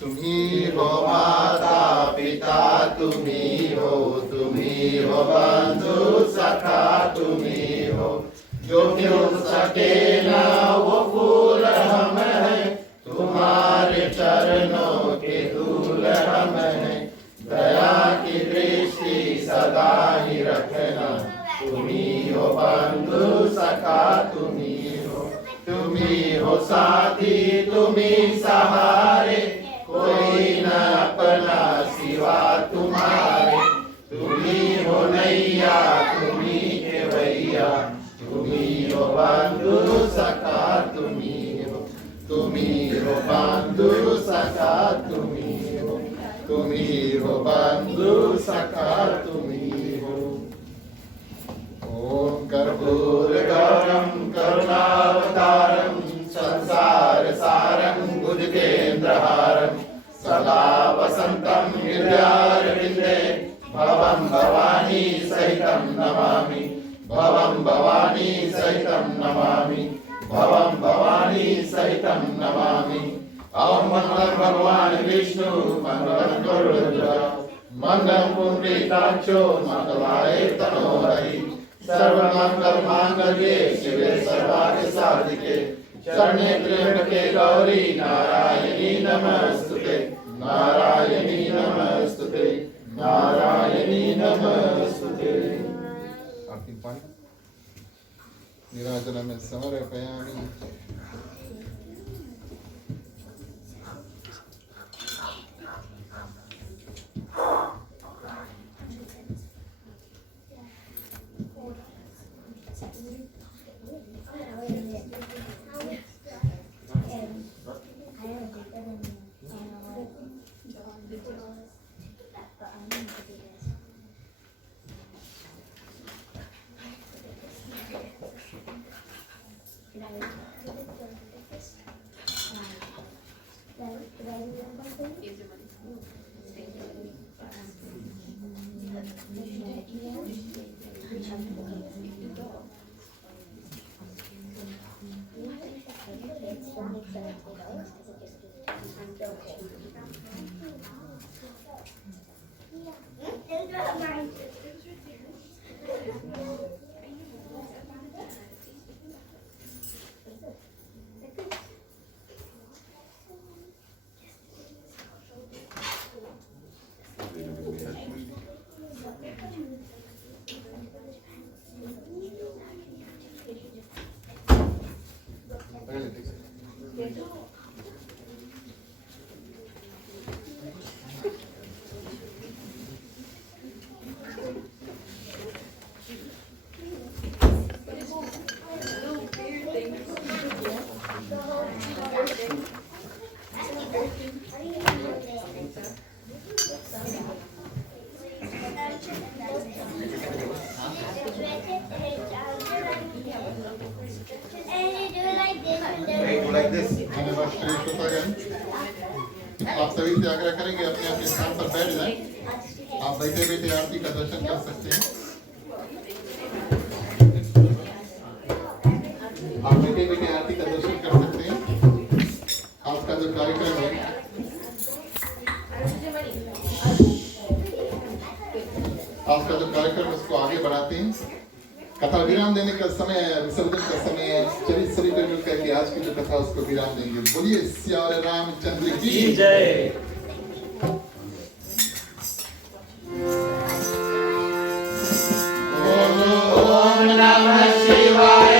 तुम्ही हो माता पिता, तुम्ही हो बंधु सखा, तुम्ही हो जो खिल सके ना वो फूल हम हैं, तुम्हारे चरणों के धूल हम हैं। दया की दृष्टि सदा ही रखना, तुम्ही हो बंधु सखा, तुम्ही हो साथी, तुम्ही सहारे, कोई न अपना सिवा तुम्हारे। तुम्ही हो नैया, तुम्ही केवैया, तुम्ही हो बंधु सखा, तुम्ही हो बंधु सखा, तुम्ही हो बंधु सखा, तुम्ही हो। ओम कर्पूरगौरं करुणावतारं संसार सारं भुजगेन्द्रहारं सदा वसन्तं हृदयारविन्दे भवं भवानी सहितं नमामि, भवं भवानी सहितं नमामि, भवं भवानी सहितं नमामि। ओम मंगलम भगवान विष्णु मंगलम गरुड़ध्वज मंगलम पुंडरीकाक्षो मंगलाय तनोहरि सर्वमंगल मांगल्ये शिवे सर्वार्थ साधिके शरण्ये त्र्यंबके गौरी नारायणी नमस्तुते, नारायणी नमस्तुते, नारायणी नमस्तुते। आरती पानी निराजनम समर्पयामि। धन्यवाद श्री श्रोतागण। आप सभी से आग्रह करेंगे अपने अपने स्थान पर बैठ जाएं। आप बैठे बैठे आरती का दर्शन कर सकते हैं। आप बैठे बैठे आरती का दर्शन कर सकते हैं। आपका जो कार्यक्रम है उसको आगे बढ़ाते हैं। कथा विराम देने का समय, विसर्जन का समय, चरित सभी पर मिलकर के आज की जो कथा उसको विराम देंगे। बोलिए सियावर रामचंद्र की जय। ओम नमः शिवाय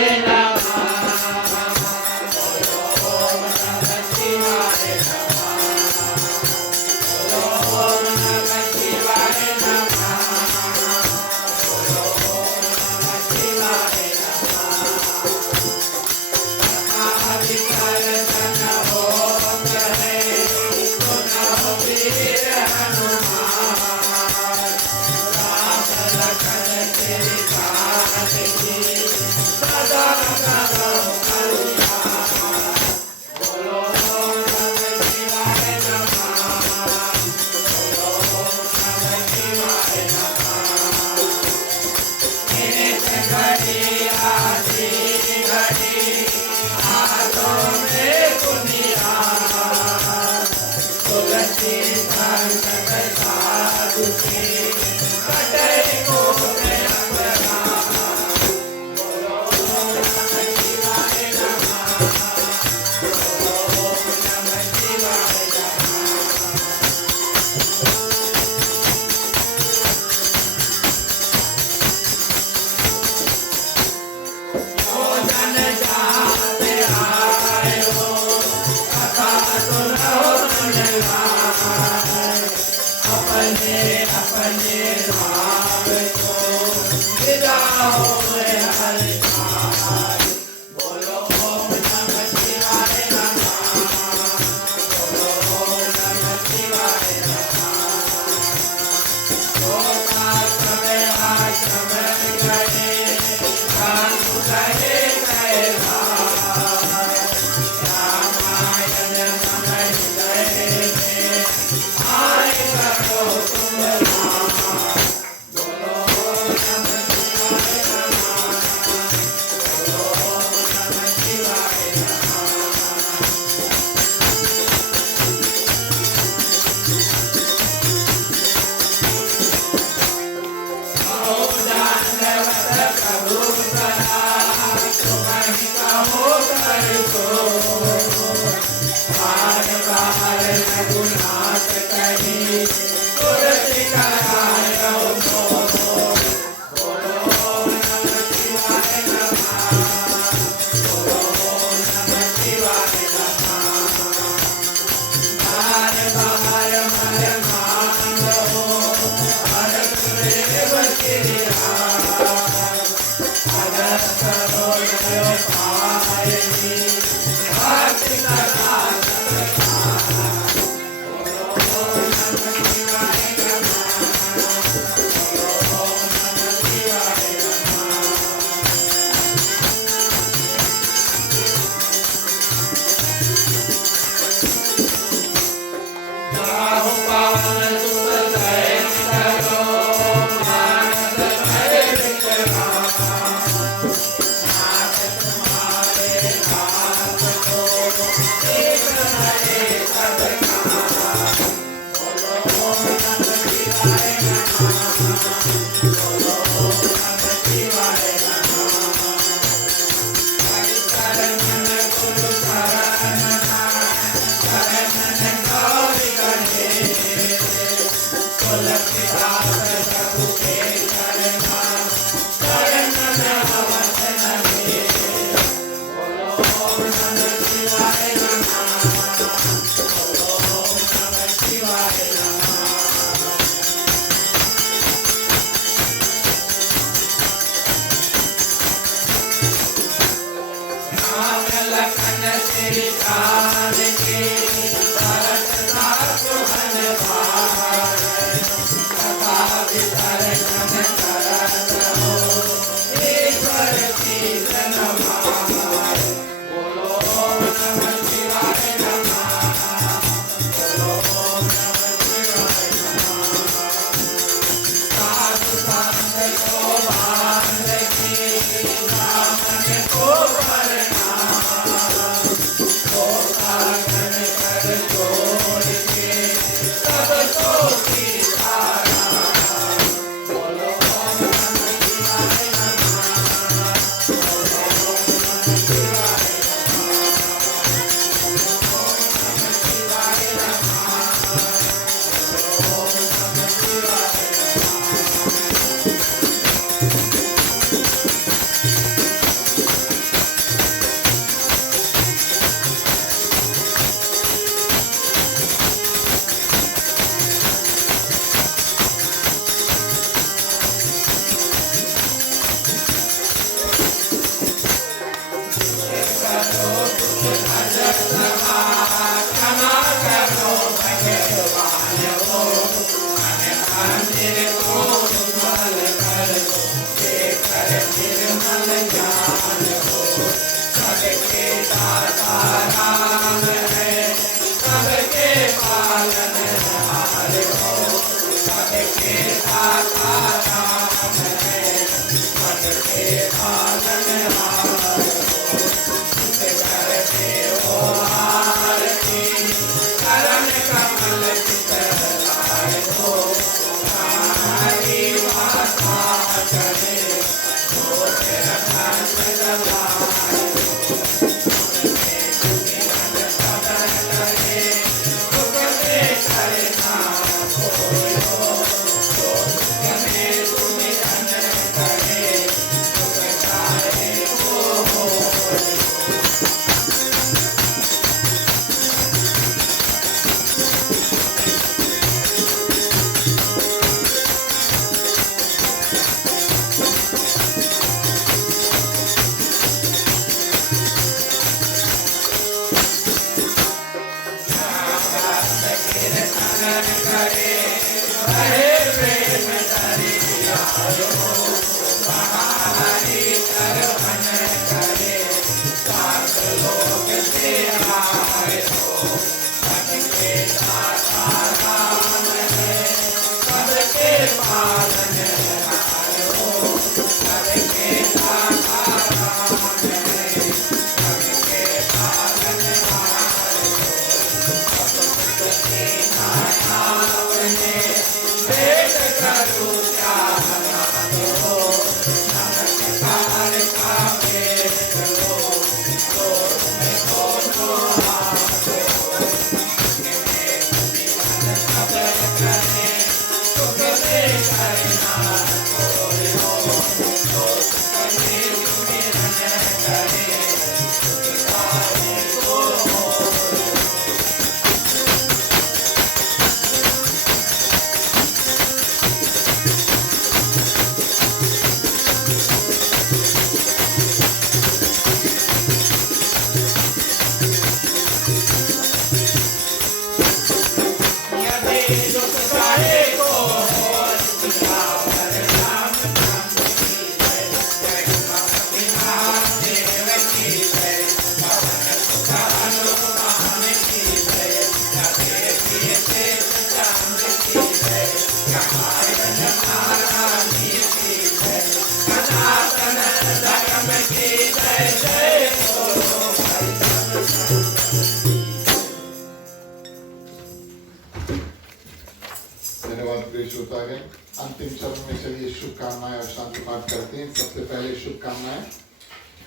धन्यवाद प्रिय श्रोतागण। अंतिम चरण में चलिए शुभकामनाएं और शांति पाठ करते हैं। सबसे पहले शुभकामनाएं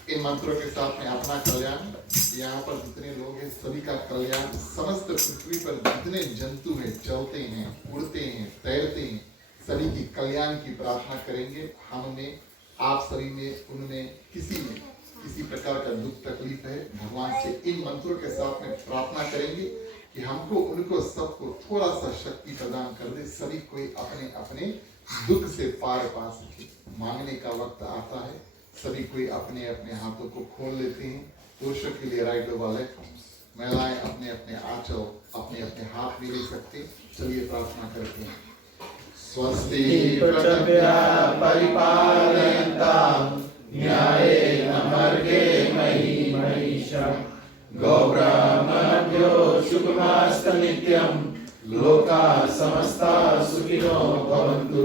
इन मंत्रों के साथ में अपना कल्याण, यहाँ पर जितने लोग हैं सभी का कल्याण, समस्त पृथ्वी पर जितने जंतु हैं, चलते हैं, उड़ते हैं, तैरते हैं, सभी की कल्याण की प्रार्थना करेंगे। हमने आप सभी में उनमें किसी प्रकार का दुख तकलीफ है, भगवान से इन मंत्रों के साथ में प्रार्थना करेंगे कि हमको उनको सबको थोड़ा सा शक्ति प्रदान कर दे, सभी कोई अपने अपने दुख से पार पा सके। मांगने का वक्त आता है, सभी कोई अपने अपने हाथों को खोल लेते हैं। पुरुषों के लिए राइट वाले, महिलाएं अपने अपने आंचल अपने अपने हाथ भी ले सकते। चलिए प्रार्थना करते हैं। स्वस्ति प्रजभ्यः परिपालयन्तां न्यायेन मार्गेण मयि महिषम् गोब्राह्मणेभ्यो शुभमस्तु नित्यं लोकाः समस्ताः सुखिनो भवन्तु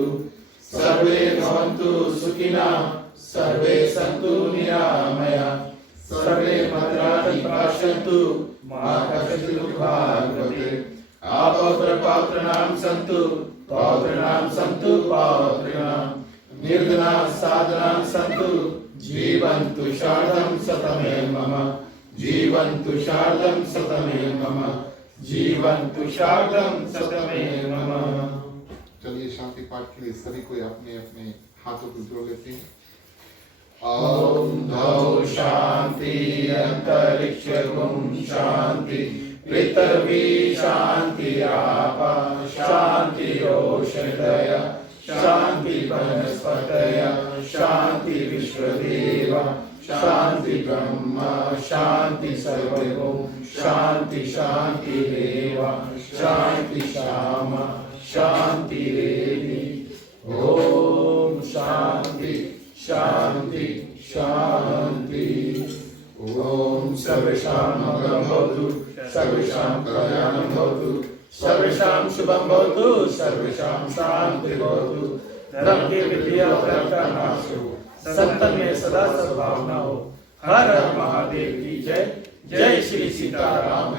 सर्वे भवन्तु सुखिनः सर्वे सन्तु निरामयाः सर्वे भद्राणि पश्यन्तु मा कश्चित् दुःखभाग् भवेत्। अपौत्र पौत्राणां सन्तु पौत्राणां सन्तु पौत्रिणां निर्धनाः साधनां सन्तु जीवन्तु शारदं शतमेव मम जीवन्तु शारदं शतमेव मम जीवन्तु शारदं शतमेव मम। चलिए शांति पाठ के लिए सभी को अपने अपने हाथों को जोड़ लेते हैं। ओम धौ शांति अंतरिक्षं शांति पृथ्वी शांति आपा शांति औषधय शांति वनस्पतय शांति विश्वदेव शांति ब्रह्म शांति सर्वभूम शांति शांति देव शांति श्याम शांति देवी। ओम शांति शांति शांति। ओम सर्वेषां मंगलं भवतु सर्वेषां कल्याणं भवतु सर्वेषां शुभं भवतु सर्वेषां शान्तिः भवतु। धर्म के विद्या का नाश हो, संतन में सदा सद्भावना हो। हर हर महादेव की जय। जय श्री सीताराम।